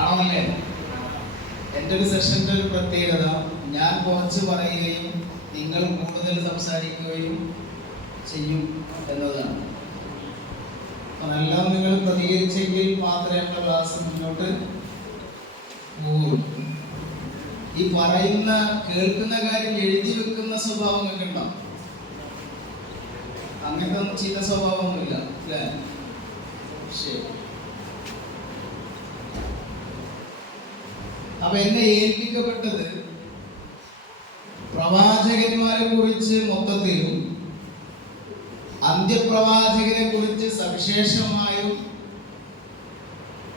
ആണോ അല്ലേ? എൻ്റെ ഒരു സെഷൻ്റെ ഒരു പ്രത്യേകത, ഞാൻ കുറച്ച് പറയുകയും നിങ്ങൾ കൂടുതൽ സംസാരിക്കുകയും ചെയ്യും എന്നതാണ്. അതെല്ലാം നിങ്ങൾ പ്രതികരിച്ചെങ്കിൽ മാത്രമേ നമ്മുടെ ക്ലാസ് മുന്നോട്ട് പോകുള്ളൂ. ഈ പറയുന്ന കേൾക്കുന്ന കാര്യം എഴുതി വെക്കുന്ന സ്വഭാവം ഒക്കെ ഉണ്ടാവും. അങ്ങനത്തെ ഒന്നും ചീത്ത സ്വഭാവമൊന്നുമില്ല അല്ലേ? ശരി. അപ്പൊ എന്നെ ഏൽപ്പിക്കപ്പെട്ടത് പ്രവാചകന്മാരെ കുറിച്ച് മൊത്തത്തിലും അന്ത്യപ്രവാചകനെ കുറിച്ച് സവിശേഷമായും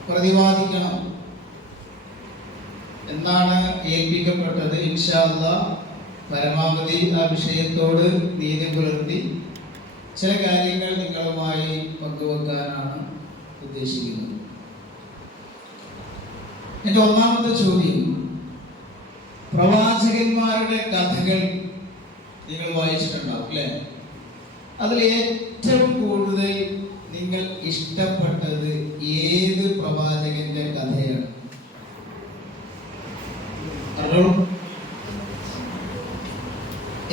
പ്രതിപാദിക്കണം എന്നാണ് ഏൽപ്പിക്കപ്പെട്ടത്. ഇൻഷാ അല്ലാഹ് പരമാവധി ആ വിഷയത്തോട് നീതി പുലർത്തി ചില കാര്യങ്ങൾ നിങ്ങളുമായി പങ്കുവെക്കാനാണ് ഉദ്ദേശിക്കുന്നത്. എൻ്റെ ഒന്നാമത്തെ ചോദ്യം, പ്രവാചകന്മാരുടെ കഥകൾ നിങ്ങൾ വായിച്ചിട്ടുണ്ടാവും അല്ലേ? അതിൽ ഏറ്റവും കൂടുതൽ നിങ്ങൾ ഇഷ്ടപ്പെട്ടത് ഏത് പ്രവാചകന്റെ കഥയാണ്?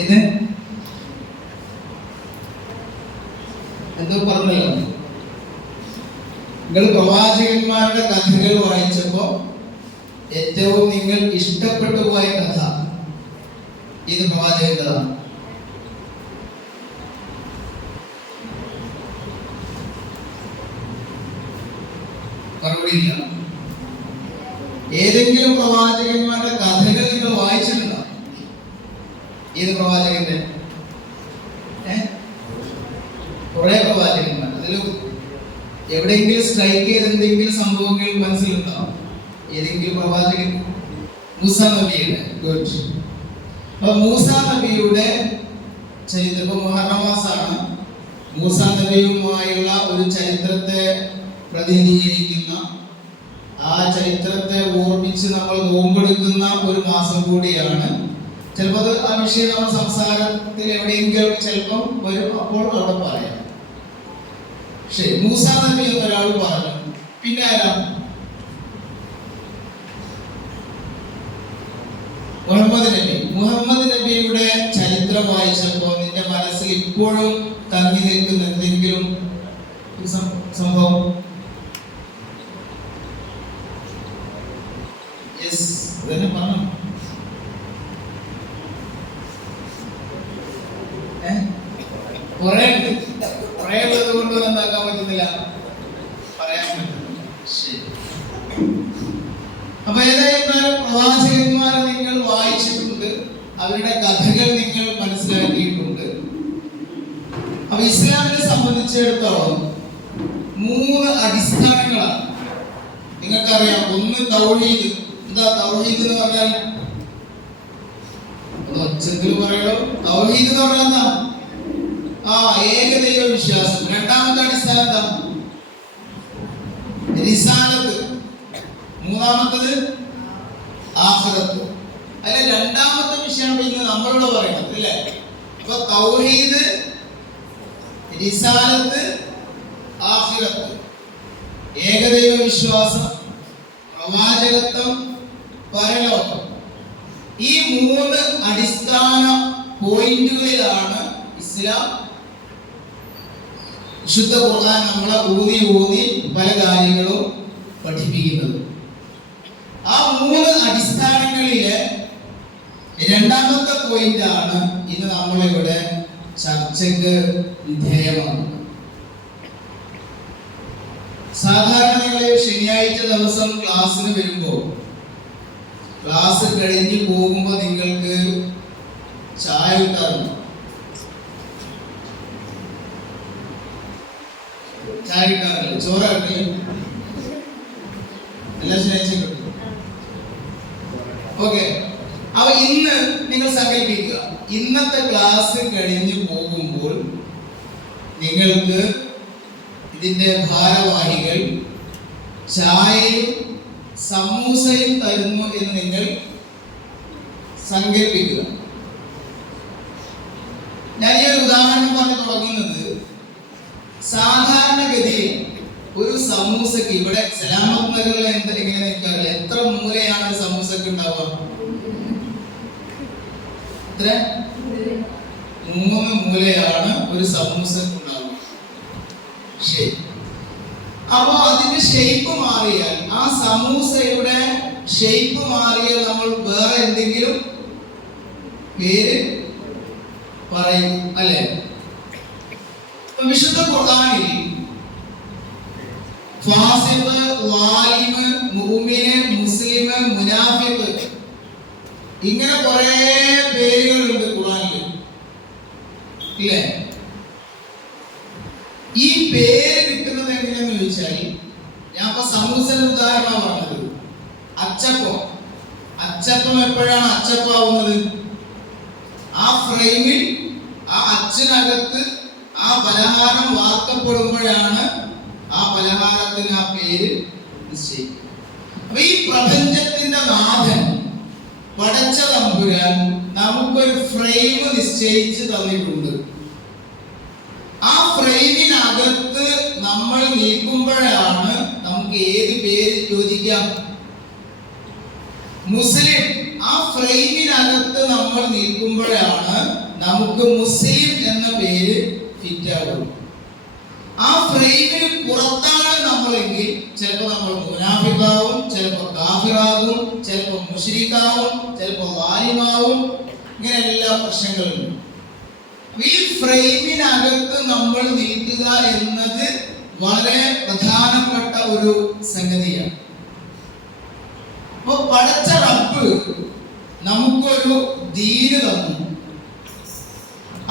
ഇത് എന്തോ പറഞ്ഞല്ലോ, നിങ്ങൾ പ്രവാചകന്മാരുടെ കഥകൾ വായിച്ചപ്പോ ഏറ്റവും നിങ്ങൾ ഇഷ്ടപ്പെട്ടു പോയ കഥ ഇത് പ്രവാചക കഥ. മറുപടിയില്ല. ഏതെങ്കിലും പ്രവാചകന്മാരുടെ കഥകൾ നിങ്ങൾ വായിച്ചിട്ടുണ്ടോ? ഏത് പ്രവാചകന്റെ? കുറെ പ്രവാചകന്മാർ. അതിൽ എവിടെയെങ്കിലും സ്ട്രൈക്ക് ചെയ്ത എന്തെങ്കിലും സംഭവങ്ങൾ മനസ്സിലുണ്ടാവും? ഏതെങ്കിലും പ്രവാചകൻ? മൂസ നബിയുടെ. ഗുഡ്. അപ്പൊ മൂസ നബിയുടെ ചരിത്രം, ഇപ്പൊ മുഹറം മാസമാണ്, മൂസ നബിയുമായുള്ള ഒരു ചരിത്രത്തെ പ്രതിനിധീകരിക്കുന്ന, ആ ചരിത്രത്തെ ഓർമ്മിച്ച് നമ്മൾ നോമ്പെടുക്കുന്ന ഒരു മാസം കൂടിയാണ്. ചിലപ്പോൾ അത് ആ വിഷയം നമ്മൾ സംസാരത്തിൽ എവിടെയെങ്കിലും ചിലപ്പം വരും, അപ്പോൾ അവിടെ പറയാം. പക്ഷേ മൂസ നബി എന്നൊരാൾ പറഞ്ഞു. പിന്നെ ആരാ? മുഹമ്മദ് നബി. മുഹമ്മദ് നബിയുടെ ചരിത്രം വായിച്ചപ്പോൾ നിന്റെ മനസ്സിൽ ഇപ്പോഴും തങ്ങി നിൽക്കുന്ന എന്തെങ്കിലും സംഭവം? പറഞ്ഞു. കുറെ ഉള്ളത് കൊണ്ട് എന്താക്കാൻ പറ്റുന്നില്ല, പറയാൻ പറ്റുന്നില്ല. ശരി. അപ്പൊ ഏതായിരുന്നാലും പ്രവാചകന്മാരെ നിങ്ങൾ വായിച്ചിട്ടുണ്ട്, അവരുടെ കഥകൾ നിങ്ങൾ മനസ്സിലാക്കിയിട്ടുണ്ട്. അപ്പൊ ഇസ്ലാമിനെ സംബന്ധിച്ചിടത്തോളം 3 അടിസ്ഥാനങ്ങളാണ് നിങ്ങൾക്കറിയാം. ഒന്ന് തൗഹീദ്. എന്താ തൗഹീദ് എന്ന് പറഞ്ഞാൽ? ഒച്ചത്തിൽ പറയണോ? തൗഹീദ് എന്ന് പറഞ്ഞാൽ എന്താ? ഏകദൈവ വിശ്വാസം. രണ്ടാമത്തെ അടിസ്ഥാനം എന്താ? റിസാലത്ത്. മൂന്നാമത്തത് ആഖിറത്ത്. അതിലെ രണ്ടാമത്തെ വിഷയമാണ് ഇന്ന് നമ്മളോട് പറയുന്നത് അല്ലേ? അപ്പൊ തൗഹീദ്, റിസാലത്ത്, ആഖിറത്ത്, ഏകദൈവ വിശ്വാസം, പ്രവാചകത്വം, പരലോകം. ഈ 3 അടിസ്ഥാന പോയിന്റുകളിലാണ് ഇസ്ലാം, വിശുദ്ധ ഖുർആൻ നമ്മളെ ഊന്നി പല കാര്യങ്ങളും പഠിപ്പിക്കുന്നത്. ആ 3 അടിസ്ഥാനങ്ങളിലെ രണ്ടാമത്തെ പോയിന്റാണ് ഇന്ന് നമ്മളിവിടെ ചർച്ചയ്ക്ക് വിധേയമാകുന്നത്. സാധാരണ നിങ്ങൾ ശനിയാഴ്ച ദിവസം ക്ലാസ്സിന് വരുമ്പോൾ, ക്ലാസ് കഴിഞ്ഞ് പോകുമ്പോൾ നിങ്ങൾക്ക് ചായ കിട്ടാറുണ്ട്? ചായ കിട്ടാറില്ല? ചോറ് കിട്ടില്ല? എല്ലാ ശനിയാഴ്ചയും കിട്ടും. ഓക്കെ. അപ്പൊ ഇന്ന് നിങ്ങൾ സങ്കല്പിക്കുക, ഇന്നത്തെ ക്ലാസ് കഴിഞ്ഞ് പോകുമ്പോൾ നിങ്ങൾക്ക് ഇതിന്റെ ഭാരവാഹികൾ ചായയും സമൂസയും തരുന്നു എന്ന് നിങ്ങൾ സങ്കല്പിക്കുക. ഞാൻ ഈ ഒരു ഉദാഹരണം പറഞ്ഞു തുടങ്ങുന്നത്, സാധാരണഗതിയിൽ ഒരു സമൂസക്ക് ഇവിടെ സലാമത്ത് നഗറിലെ എങ്ങനെ നിൽക്കാറില്ല, എത്ര മൂലയാണ് സമൂസക്ക് ഉണ്ടാവുക? എത്ര? 3 മൂലയാണ് ഒരു സമൂസക്ക് ഉണ്ടാവുക. ശരി. അപ്പൊ അതിന്റെ ഷേപ്പ് മാറിയാൽ, ആ സമൂസയുടെ ഷേപ്പ് മാറിയാൽ നമ്മൾ വേറെ എന്തെങ്കിലും പേര് പറയും അല്ലെ? വിശുദ്ധ ഖുർആനിൽ ഫാസിഖ്, വാലിമ്, മുഅ്മിന്, മുസ്ലിം, മുനാഫിഖ് ഇങ്ങനെ കുറെ പേരുകളുണ്ട് ഖുർആനിൽ ഇല്ലേ? ഈ പേര് കിട്ടുന്നത് എങ്ങനെയാന്ന് ചോദിച്ചാൽ, ഞാൻ ഇപ്പൊ സമൂസയുടെ ഉദാഹരണം പറഞ്ഞത്. അച്ചപ്പം എപ്പോഴാണ് അച്ചപ്പാവുന്നത്? ആ ഫ്രെയിമിൽ, ആ അച്ചിനകത്ത് ആ പലഹാരം വാർക്കപ്പെടുമ്പോഴാണ് ആ പലഹാരത്തിന് ആ പേര് നിശ്ചയിക്കുന്നത്. അപ്പൊ ഈ പ്രപഞ്ചത്തിന്റെ നാഥൻ പടച്ച തമ്പുരാൻ നമുക്കൊരു ഫ്രെയിം നിശ്ചയിച്ച് തന്നിട്ടുണ്ട്. ആ ഫ്രെയിമിനകത്ത് നമ്മൾ നിൽക്കുമ്പോഴാണ് നമുക്ക് ഏത് പേര് യോജിക്കാം? മുസ്ലിം. ആ ഫ്രെയിമിനകത്ത് നമ്മൾ നിൽക്കുമ്പോഴാണ് നമുക്ക് മുസ്ലിം എന്ന പേര് ഫിറ്റാവുള്ളൂ. ആ ഫ്രെയിമിന് പുറത്താണ് നമ്മളെങ്കിൽ ചിലപ്പോൾ നമ്മൾ മുനാഫിഖാവും, ചിലപ്പോൾ കാഫിറാകും, ചിലപ്പോൾ മുശ്രിക്കാവും, ചിലപ്പോൾ വാലിമാവും. ഇങ്ങനെ എല്ലാ പ്രശ്നങ്ങളുണ്ട്. ഈ ഫ്രെയിമിനകത്ത് നമ്മൾ നിൽക്കുക എന്നത് വളരെ പ്രധാനപ്പെട്ട ഒരു സംഗതിയാണ്. അപ്പൊ പടച്ച റബ്ബ് നമുക്കൊരു ദീന് തന്നു,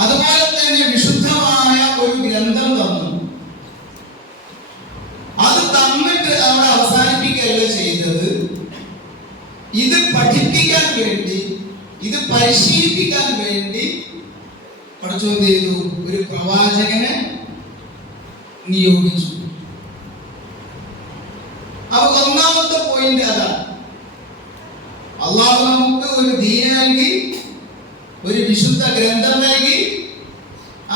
അതുപോലെ തന്നെ വിശുദ്ധമായ ഒരു ഗ്രന്ഥം തന്നു. അത് തന്നിട്ട് അവിടെ അവസാനിപ്പിക്കുകയല്ല ചെയ്തത്. ഇത് പഠിപ്പിക്കാൻ വേണ്ടി, ഇത് പരിശീലിപ്പിക്കാൻ വേണ്ടി പഠിച്ചോൻ ചെയ്തു, ഒരു പ്രവാചകനെ നിയോഗിച്ചു. അപ്പൊ ഒന്നാമത്തെ പോയിന്റ് അതാണ്. അള്ളാഹു നമുക്ക് ഒരു ദീന നൽകി, ഒരു വിശുദ്ധ ഗ്രന്ഥം നൽകി.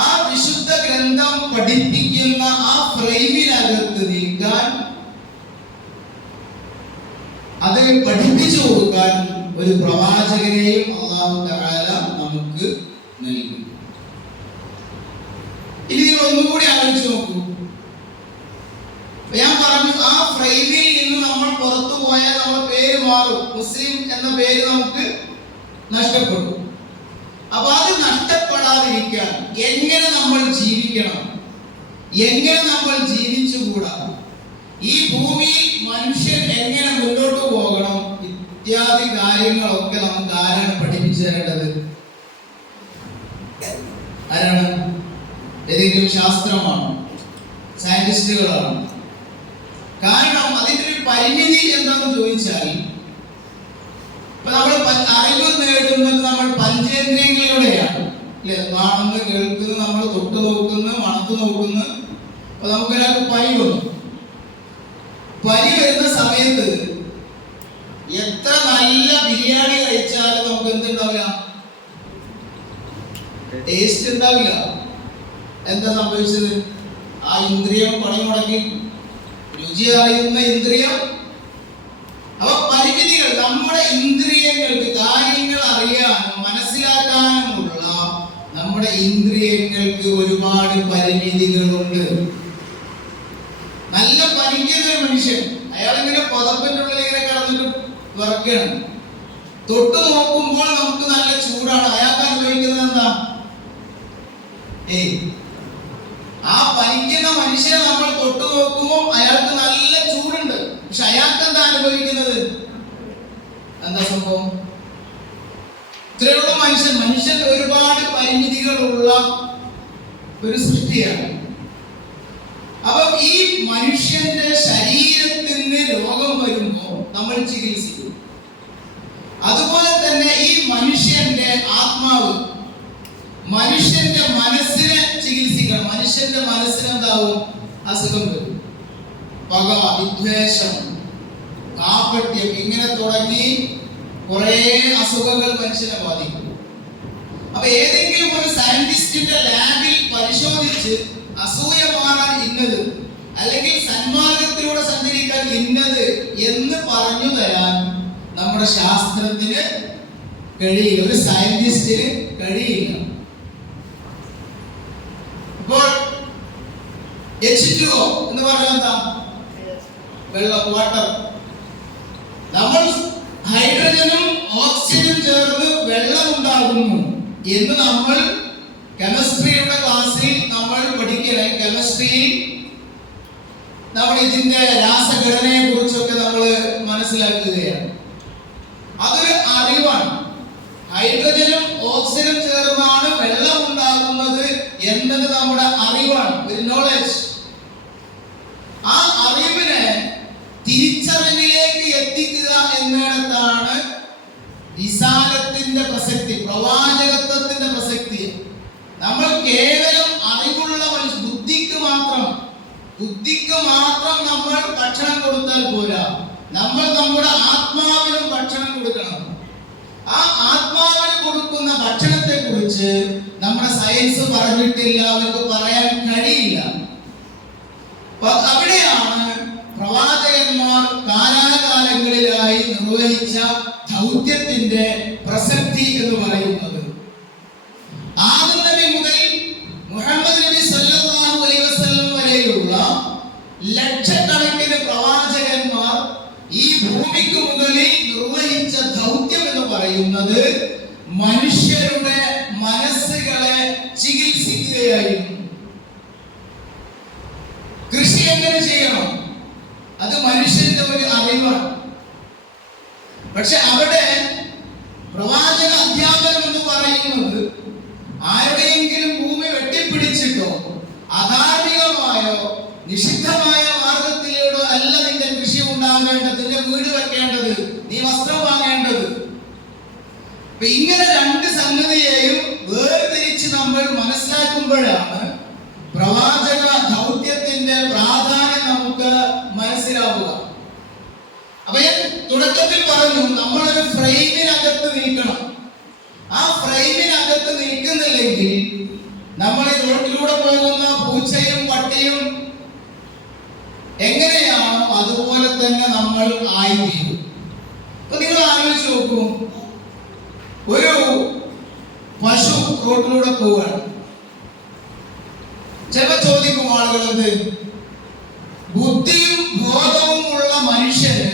ആ വിശുദ്ധ ഗ്രന്ഥം പഠിപ്പിക്കുന്ന ആ ഫ്രെയിമിനകത്ത് നിൽക്കാൻ, അത് പഠിപ്പിച്ചു കൊടുക്കാൻ ഒരു പ്രവാചകനെയും അള്ളാഹു തആല നമുക്ക് നൽകി. ഇനി നിങ്ങൾ ഒന്നുകൂടി ആലോചിച്ച് നോക്കൂ. ഞാൻ പറഞ്ഞു, ആ ഫ്രെയിമിൽ നിന്ന് നമ്മൾ പുറത്തു പോയാൽ നമ്മുടെ പേര് മാറും. മുസ്ലിം എന്ന പേര് നമുക്ക് നഷ്ടപ്പെടും. അപ്പൊ അത് നഷ്ടപ്പെടാതിരിക്കാൻ എങ്ങനെ നമ്മൾ ജീവിക്കണം, എങ്ങനെ നമ്മൾ ജീവിച്ചുകൂടാ, ഈ ഭൂമിയിൽ മനുഷ്യൻ എങ്ങനെ മുന്നോട്ട് പോകണം, ഇത്യാദി കാര്യങ്ങളൊക്കെ നമുക്ക് ആരാണ് പഠിപ്പിച്ചു തരേണ്ടത്? ആരാണ്? ഏതെങ്കിലും ശാസ്ത്രമാണോ? സയന്റിസ്റ്റുകളാണോ? കാരണം അതിന്റെ ഒരു പരിമിതി എന്താണെന്ന് ചോദിച്ചാൽ, ഇപ്പൊ നമ്മൾ അറിവ് നേടുന്നത് നമ്മൾ പഞ്ചേന്ദ്രിയങ്ങളിലൂടെയാണ് അല്ലെ? കാണുന്നു, കേൾക്കുന്നു, നമ്മൾ തൊട്ട് നോക്കുന്നു, മണത്ത് നോക്കുന്നു. അപ്പൊ നമുക്കൊരാൾക്ക് പനി വന്നു. പനി വരുന്ന സമയത്ത് എത്ര നല്ല ബിരിയാണി കഴിച്ചാലും നമുക്ക് എന്തുണ്ടാവില്ല? ടേസ്റ്റ് ഉണ്ടാവില്ല. എന്താ സംഭവിച്ചത്? ആ ഇന്ദ്രിയം പണി മുടക്കി. രുചി അറിയുന്ന ഇന്ദ്രിയം. അപ്പൊ പരിമിതികൾ, നമ്മുടെ ഇന്ദ്രിയങ്ങൾക്ക് കാര്യങ്ങൾ അറിയാനും മനസ്സിലാക്കാനുമുള്ള നമ്മുടെ ഇന്ദ്രിയങ്ങൾക്ക് ഒരുപാട് പരിമിതികളുണ്ട്. നല്ല പനിക്കുന്ന ഒരു മനുഷ്യൻ, അയാളിങ്ങനെ പുതപ്പിന്റെ ഉള്ളിൽ ഇങ്ങനെ കിടന്നിട്ട് വിറക്കണം. തൊട്ട് നോക്കുമ്പോൾ നമുക്ക് നല്ല ചൂടാണ്. അയാൾക്ക് അനുഭവിക്കുന്നത് എന്താ? ആ പനിക്കുന്ന മനുഷ്യനെ നമ്മൾ തൊട്ട് നോക്കുമ്പോൾ അയാൾക്ക് നല്ല ചൂടുണ്ട്. പക്ഷെ അയാൾക്ക് എന്താ അനുഭവിക്കുന്നത്? എന്താ സംഭവം? ഇത്രയുള്ള മനുഷ്യൻ ഒരുപാട് പരിമിതികളുള്ള ഒരു സൃഷ്ടിയാണ്. അപ്പൊ ഈ മനുഷ്യന്റെ ശരീരത്തിന് രോഗം വരുമ്പോൾ നമ്മൾ ചികിത്സിക്കും. അതുപോലെ തന്നെ ഈ മനുഷ്യന്റെ ആത്മാവ്, മനുഷ്യന്റെ മനസ്സിനെ ചികിത്സിക്കണം. മനുഷ്യന്റെ മനസ്സിന് എന്താവും? അസുഖം വരും. പക, വിദ്വേഷം, കാപട്യം, ഇങ്ങനെ തുടങ്ങി കുറെ അസുഖങ്ങൾ മനുഷ്യനെ ബാധിക്കും. അപ്പൊ ഏതെങ്കിലും ഒരു സയന്റിസ്റ്റിന്റെ ലാബിൽ പരിശോധിച്ച് അസൂയ മാറാൻ ഇന്നത്, അല്ലെങ്കിൽ സന്മാർഗത്തിലൂടെ സഞ്ചരിക്കാൻ ഇന്നത് എന്ന് പറഞ്ഞു തരാൻ നമ്മുടെ ശാസ്ത്രത്തിന് കഴിയില്ല, ഒരു സയന്റിസ്റ്റിന് കഴിയില്ല. ഇപ്പോൾ H2O എന്ന് പറഞ്ഞാൽ എന്താ? വെള്ളം, വാട്ടർ. നമ്മൾ ഹൈഡ്രജനും ഓക്സിജനും ചേർന്ന് വെള്ളം ഉണ്ടാകുന്നു എന്ന് നമ്മൾ കെമിസ്ട്രിയുടെ ക്ലാസ്സിൽ നമ്മൾ പഠിക്കണേ. കെമിസ്ട്രിയിൽ നമ്മൾ ഇതിന്റെ രാസഘടനയെ കുറിച്ചൊക്കെ നമ്മൾ മനസ്സിലാക്കുകയാണ്. അതൊരു അറിവാണ്. ഹൈഡ്രജനും ഓക്സിജനും ചേർന്നാണ് വെള്ളം ഉണ്ടാകുന്നത് എന്നത് നമ്മുടെ അറിവാണ്, ഒരു നോളജ്. ആ അറിവിനെ തിരിച്ചറിവിലേക്ക് എത്തിക്കുക എന്നിടത്താണ് വിസാലത്തിന്റെ പ്രസക്തി, പ്രവാചകത്വത്തിന്റെ പ്രസക്തി. നമ്മൾ കേവലം അറിവുള്ള ബുദ്ധിക്ക് മാത്രം നമ്മൾ ഭക്ഷണം കൊടുത്താൽ പോരാ, നമ്മൾ നമ്മുടെ ആത്മാവിനും ഭക്ഷണം കൊടുക്കണം. ആ ആത്മാവിന് കൊടുക്കുന്ന ഭക്ഷണത്തെ കുറിച്ച് നമ്മുടെ സയൻസ് പറഞ്ഞിട്ടില്ല, അവർക്ക് പറയാൻ കഴിയില്ല. അവിടെയാണ് പ്രവാചകന്മാർ കാലാകാലങ്ങളിലായി നിർവഹിച്ച ദൗത്യത്തിന്റെ പ്രസക്തി എന്ന് പറയുന്നത്. ആദം നബി മുതൽ മുഹമ്മദ് നബി സല്ലല്ലാഹു അലൈഹി വസല്ലം വരെയുള്ള ലക്ഷക്കണക്കിന് പ്രവാചകന്മാർ ഈ ഭൂമിക്ക് മുകളിൽ നിർവഹിച്ച ദൗത്യം എന്ന് പറയുന്നത് മനുഷ്യരുടെ മനസ്സുകളെ ചികിത്സിക്കുകയായിരുന്നു. കൃഷി എങ്ങനെ ചെയ്യണം, അത് മനുഷ്യന്റെ ഒരു അറിവാണ്. പക്ഷെ അവിടെ പ്രവാചക അധ്യാപനം എന്ന് പറയുന്നത് ആരുടെയെങ്കിലും ഭൂമി വെട്ടിപ്പിടിച്ചിട്ടോ അധാർമികമായോ നിഷിദ്ധമായ മാർഗത്തിലൂടെ അല്ല നിന്റെ കൃഷി ഉണ്ടാകേണ്ടത്, നിന്റെ വീട് വെക്കേണ്ടത്, നീ വസ്ത്രം വാങ്ങേണ്ടത്. ഇങ്ങനെ രണ്ട് സംഗതിയെയും വേർതിരിച്ച് നമ്മൾ മനസ്സിലാക്കുമ്പോഴാണ് പ്രവാചക ദൗത്യത്തിന്റെ പ്രാധാന്യം നമുക്ക് മനസ്സിലാവുക. അപ്പൊ ഞാൻ തുടക്കത്തിൽ പറഞ്ഞു, നമ്മളൊരു ഫ്രെയിമിനകത്ത് നിൽക്കണം. ആ ഫ്രെയിമിനകത്ത് നിൽക്കുന്നില്ലെങ്കിൽ നമ്മൾ ഈ റോഡിലൂടെ പോകുന്ന പൂച്ചയും പട്ടിയും എങ്ങനെയാണോ അതുപോലെ തന്നെ നമ്മൾ ആയിത്തീരും. അപ്പൊ നിങ്ങൾ ആലോചിച്ച് നോക്കൂ, ഒരു പശു റോഡിലൂടെ പോവുകയാണ്. ചിലപ്പോ ചോദിക്കും ആളുകൾ, എന്ത് ബുദ്ധിയും ബോധവും ഉള്ള മനുഷ്യന്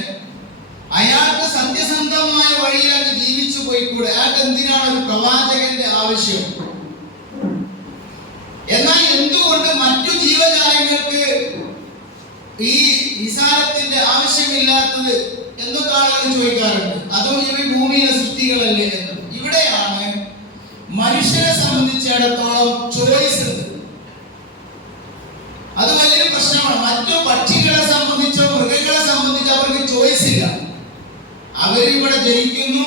അയാൾക്ക് സത്യസന്ധമായ വഴിയിൽ അങ്ങ് ജീവിച്ചു പോയിക്കൂടെ, അയാൾക്ക് എന്തിനാണ് ഒരു പ്രവാചകന്റെ ആവശ്യം? എന്നാൽ എന്തുകൊണ്ട് മറ്റു ജീവജാലങ്ങൾക്ക് ഈ വിസാരത്തിന്റെ ആവശ്യമില്ലാത്തത് എന്നൊക്കെ ആളുകൾ ചോദിക്കാറുണ്ട്. അതും ഈ ഭൂമിയിലെ സൃഷ്ടികളല്ലേ എന്ന്. ഇവിടെയാണ് മനുഷ്യനെ സംബന്ധിച്ചിടത്തോളം ചോയ്സ് ഉണ്ട്. അത് വലിയൊരു പ്രശ്നമാണ്. മറ്റു പക്ഷികളെ സംബന്ധിച്ചോ മൃഗങ്ങളെ സംബന്ധിച്ചോ അവർക്ക് ചോയ്സ് ഇല്ല. അവരിവിടെ ജനിക്കുന്നു,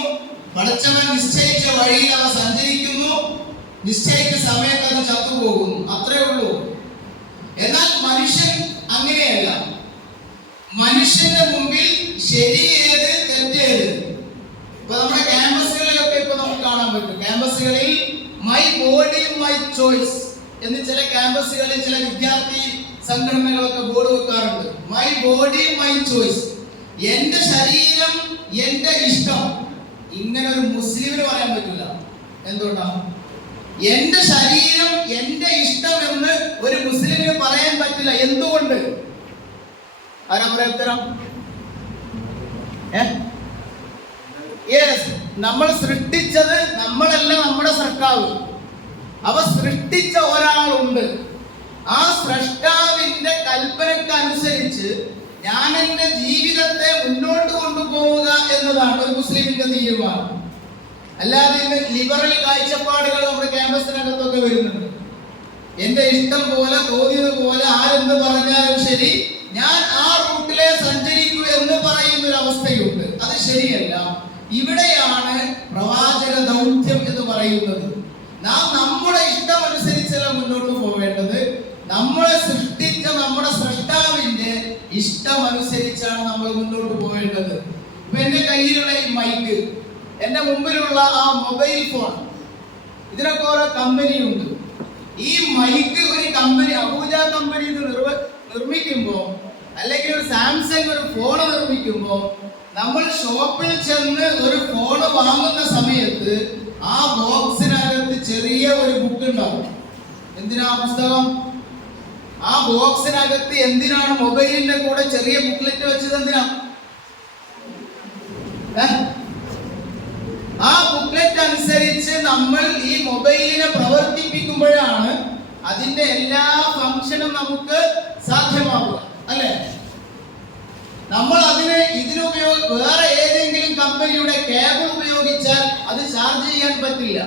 പടച്ചവൻ നിശ്ചയിച്ച വഴിയിൽ അവർ സഞ്ചരിക്കുന്നു, നിശ്ചയിച്ച സമയത്ത് അത് ചത്തുപോകുന്നു, അത്രേ ഉള്ളൂ. എന്നാൽ മനുഷ്യൻ അങ്ങനെയല്ല. മനുഷ്യന്റെ മുമ്പിൽ ശരിയേത് തെറ്റേത്. ഇപ്പൊ നമ്മുടെ ക്യാമ്പസുകളിലൊക്കെ ഇപ്പൊ നമുക്ക് കാണാൻ പറ്റും. ക്യാമ്പസുകളിൽ മൈ ബോഡി മൈ ചോയ്സ് എന്ന് ചില ക്യാമ്പസുകളിൽ ചില വിദ്യാർത്ഥി സംഘടനകളൊക്കെ ബോർഡ് വെക്കാറുണ്ട്. മൈ ബോഡി മൈ ചോയ്സ്, എന്റെ ശരീരം എന്റെ ഇഷ്ടം. ഇങ്ങനെ ഒരു മുസ്ലിമിന് പറയാൻ പറ്റില്ല. എന്തുകൊണ്ടാണ്? എന്റെ ശരീരം എന്റെ ഇഷ്ടം എന്ന് ഒരു മുസ്ലിമിന് പറയാൻ പറ്റില്ല. എന്തുകൊണ്ട്? ഉത്തരം നമ്മൾ സൃഷ്ടിച്ചത് നമ്മളല്ല, നമ്മുടെ സൃഷ്ടാവ്. അവ സൃഷ്ടിച്ച ഒരാളുണ്ട്. ആ സൃഷ്ടാവിന്റെ കൽപ്പനക്കനുസരിച്ച് ഞാൻ എന്റെ ജീവിതത്തെ മുന്നോട്ട് കൊണ്ടുപോവുക എന്നതാണ് ഒരു മുസ്ലിമിന്റെ തീരുമാനം. അല്ലാതെ ലിബറൽ കാഴ്ചപ്പാടുകൾ നമ്മുടെ ക്യാമ്പസിനകത്തൊക്കെ വരുന്നുണ്ട്. എന്റെ ഇഷ്ടം പോലെ തോന്നിയതുപോലെ ആരെന്ത് പറഞ്ഞാലും ശരി, ഞാൻ ആ റൂട്ടിലെ സഞ്ചരിക്കൂ എന്ന് പറയുന്ന ഒരു അവസ്ഥയുണ്ട്. അത് ശരിയല്ല. ഇവിടെയാണ് പ്രവാചക ദൗത്യം എന്ന് പറയുന്നത്. നാം നമ്മുടെ ഇഷ്ടം അനുസരിച്ചല്ല മുന്നോട്ട് പോവേണ്ടത്. നമ്മളെ സൃഷ്ടിച്ച നമ്മുടെ സൃഷ്ടാവിന്റെ ഇഷ്ടം അനുസരിച്ചാണ് നമ്മൾ മുന്നോട്ട് പോവേണ്ടത്. ഇപ്പൊ എന്റെ കയ്യിലുള്ള ഈ മൈക്ക്, എന്റെ മുമ്പിലുള്ള ആ മൊബൈൽ ഫോൺ, ഇതിനൊക്കെ ഓരോ കമ്പനിയുണ്ട്. ഈ മൈക്ക് ഒരു കമ്പനി, അബൂജ കമ്പനി നിർമ്മിക്കുമ്പോൾ, അല്ലെങ്കിൽ ഒരു സാംസങ് ഒരു ഫോൺ നിർമ്മിക്കുമ്പോൾ, നമ്മൾ ഷോപ്പിൽ ചെന്ന് ഒരു ഫോൺ വാങ്ങുന്ന സമയത്ത് ആ ബോക്സിനകത്ത് ചെറിയ ഒരു ബുക്ക് ഉണ്ടാവും. എന്തിനാ പുസ്തകം? ആ ബോക്സിനകത്ത് എന്തിനാണ് മൊബൈലിന്റെ കൂടെ ചെറിയ ബുക്ക്ലെറ്റ് വെച്ചത്? എന്തിനാ? ആ ബുക്ക്ലെറ്റ് അനുസരിച്ച് നമ്മൾ ഈ മൊബൈലിനെ പ്രവർത്തിപ്പിക്കുമ്പോഴാണ് അതിന്റെ എല്ലാ ഫംഗ്ഷനും നമുക്ക് സാധ്യമാവുക, അല്ലേ? നമ്മൾ വേറെ ഏതെങ്കിലും കമ്പനിയുടെ കേബിൾ ഉപയോഗിച്ചാൽ അത് ചാർജ് ചെയ്യാൻ പറ്റില്ല.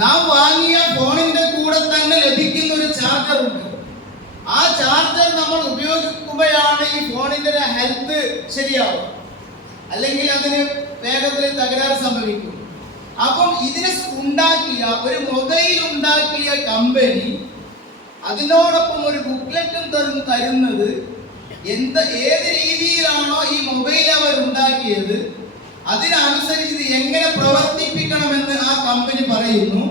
നാം വാങ്ങിയ ഫോണിന്റെ കൂടെ തന്നെ ലഭിക്കുന്ന ഒരു ചാർജർ ഉണ്ട്. ആ ചാർജർ നമ്മൾ ഉപയോഗിക്കുമ്പോഴാണ് ഈ ഫോണിന്റെ ഹെൽത്ത് ശരിയാവുക, അല്ലെങ്കിൽ അതിന് വേഗത്തിൽ തകരാറ് സംഭവിക്കും. അപ്പം ഇതിനെ ഉണ്ടാക്കിയ ഒരു മൊബൈൽ ഉണ്ടാക്കിയ കമ്പനി അതിനോടൊപ്പം ഒരു ബുക്ക്ലെറ്റും തരുന്നത് ഏത് രീതിയിലാണോ ഈ മൊബൈൽ അവർ ഉണ്ടാക്കിയത് അതിനനുസരിച്ച് ഇത് എങ്ങനെ പ്രവർത്തിപ്പിക്കണമെന്ന് ആ കമ്പനി പറയുന്നു.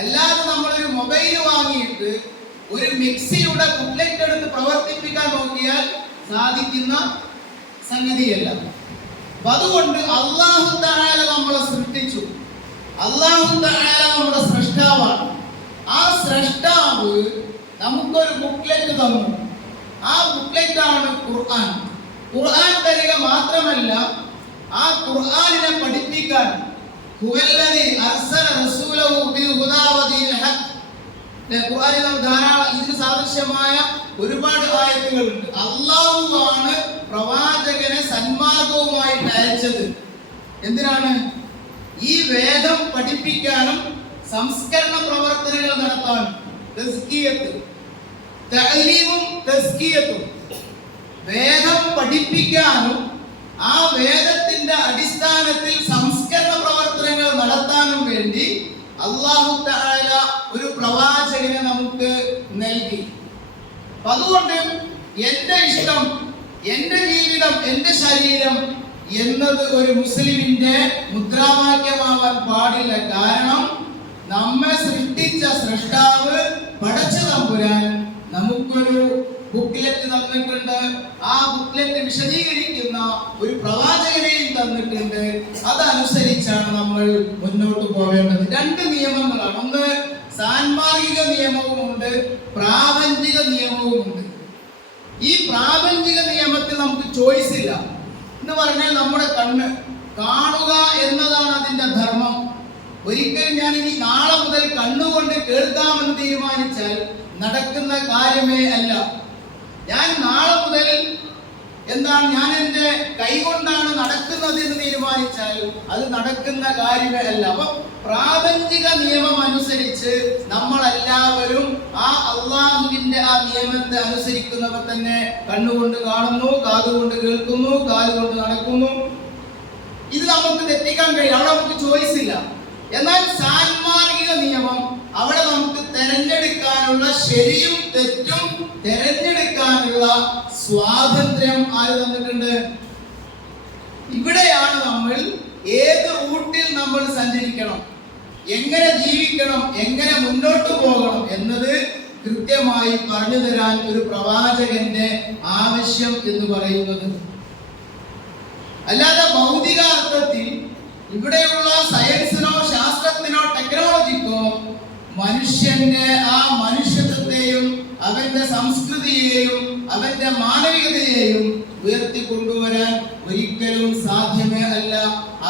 അല്ലാതെ നമ്മളൊരു മൊബൈൽ വാങ്ങിയിട്ട് ഒരു മിക്സിയുടെ ബുക്ക്ലെറ്റ് എടുത്ത് പ്രവർത്തിപ്പിക്കാൻ നോക്കിയാൽ സാധിക്കുന്ന സംഗതിയല്ല. അതുകൊണ്ട് അല്ലാഹു തആല നമ്മളെ സൃഷ്ടിച്ചു. അല്ലാഹു തആല നമ്മുടെ സ്രഷ്ടാവാണ്. ആ സ്രഷ്ടാവ് നമുക്കൊരു ബുക്ക്ലെറ്റ് തന്നു. ആ ബുക്ക്ലെറ്റ് ആണ് ഖുർആൻ. ഖുർആൻ തരിക മാത്രമല്ല, ആ ഖുർആനിനെ പഠിപ്പിക്കാൻ ഹുവല്ലദീ അർസല റസൂലഹു ബിൽ ഹുദാ വദീനിൽ ഹഖ്. ഖുർആനിൽ ധാരാളം ഇതിന് സാദൃശ്യമായ ഒരുപാട് ആയത്തുകളുണ്ട്. അല്ലാഹുവാണ് പ്രവാചകനെ സന്മാർഗവുമായിട്ട് അയച്ചത്. എന്തിനാണ്? ഈ വേദം പഠിപ്പിക്കാനും സംസ്കരണ പ്രവർത്തനങ്ങൾ നടത്താനും. തസ്കിയത്ത്, തഅലീമും തസ്കിയത്തും, വേദം പഠിപ്പിക്കാനും ആ വേദത്തിന്റെ അടിസ്ഥാനത്തിൽ സംസ്കരണ പ്രവർത്തനങ്ങൾ നടത്താനും വേണ്ടി അല്ലാഹു തആല ഒരു പ്രവാചകനെ നമുക്ക് നൽകി. അതുകൊണ്ട് എന്റെ ഇഷ്ടം, എന്റെ ജീവിതം, എന്റെ ശരീരം എന്നത് ഒരു മുസ്ലിമിന്റെ മുദ്രാവാക്യമാവാൻ പാടില്ല. കാരണം നമ്മെ സൃഷ്ടിച്ച സ്രഷ്ടാവ് പടച്ച തമ്പുരാൻ നമുക്കൊരു ബുക്ക്ലെറ്റ് തന്നിട്ടുണ്ട്. ആ ബുക്ക്ലെറ്റ് വിശദീകരിക്കുന്ന ഒരു പ്രവാചകനെയും തന്നിട്ടുണ്ട്. അതനുസരിച്ചാണ് നമ്മൾ മുന്നോട്ട് പോവേണ്ടത്. രണ്ട് നിയമങ്ങളാണ്. ഒന്ന് സാൻമാർഗിക നിയമവുമുണ്ട്, പ്രാപഞ്ചിക നിയമവുമുണ്ട്. ഈ പ്രാപഞ്ചിക നിയമത്തിൽ നമുക്ക് ചോയ്സ് ഇല്ല എന്ന് പറഞ്ഞാൽ നമ്മുടെ കണ്ണ് കാണുക എന്നതാണ് അതിന്റെ ധർമ്മം. ഒരിക്കലും ഞാൻ ഇനി നാളെ മുതൽ കണ്ണുകൊണ്ട് കേൾക്കാമെന്ന് തീരുമാനിച്ചാൽ നടക്കുന്ന കാര്യമേ അല്ല. ഞാൻ നാളെ മുതൽ ഞാൻ എൻ്റെ കൈകൊണ്ടാണ് നടക്കുന്നത് എന്ന് തീരുമാനിച്ചാൽ അത് നടക്കുന്ന കാര്യമേ അല്ല. അപ്പൊ പ്രാപഞ്ചിക നിയമം അനുസരിച്ച് നമ്മളെല്ലാവരും ആ അള്ളാഹുവിന്റെ ആ നിയമത്തെ അനുസരിക്കുന്നവർ തന്നെ. കണ്ണുകൊണ്ട് കാണുന്നു, കാതുകൊണ്ട് കേൾക്കുന്നു, കാലുകൊണ്ട് നടക്കുന്നു. ഇത് നമുക്ക് തെറ്റിക്കാൻ കഴിയും. അവിടെ നമുക്ക് ചോയ്സ് ഇല്ല. എന്നാൽ സാൻമാർഗിക നിയമം, അവിടെ നമുക്ക് തെരഞ്ഞെടുക്കാനുള്ള ശരിയും തെറ്റും തെരഞ്ഞെടുക്കാനുള്ള സ്വാതന്ത്ര്യം ആര് തന്നിട്ടുണ്ട്? ഇവിടെയാണ് നമ്മൾ ഏത് റൂട്ടിൽ നമ്മൾ സഞ്ചരിക്കണം, എങ്ങനെ ജീവിക്കണം, എങ്ങനെ മുന്നോട്ട് പോകണം എന്നത് കൃത്യമായി പറഞ്ഞു തരാൻ ഒരു പ്രവാചകന്റെ ആവശ്യം എന്ന് പറയുന്നത്. അല്ലാതെ ഭൗതിക അർത്ഥത്തിൽ ഇവിടെയുള്ള സയൻസിനോ ശാസ്ത്രത്തിനോ ടെക്നോളജിക്കോ മനുഷ്യന്റെ ആ മനുഷ്യത്വത്തെയും അവന്റെ സംസ്കൃതിയെയും അവന്റെ മാനവികതയെയും ഉയർത്തിക്കൊണ്ടുവരാൻ ഒരിക്കലും സാധ്യമേ അല്ല.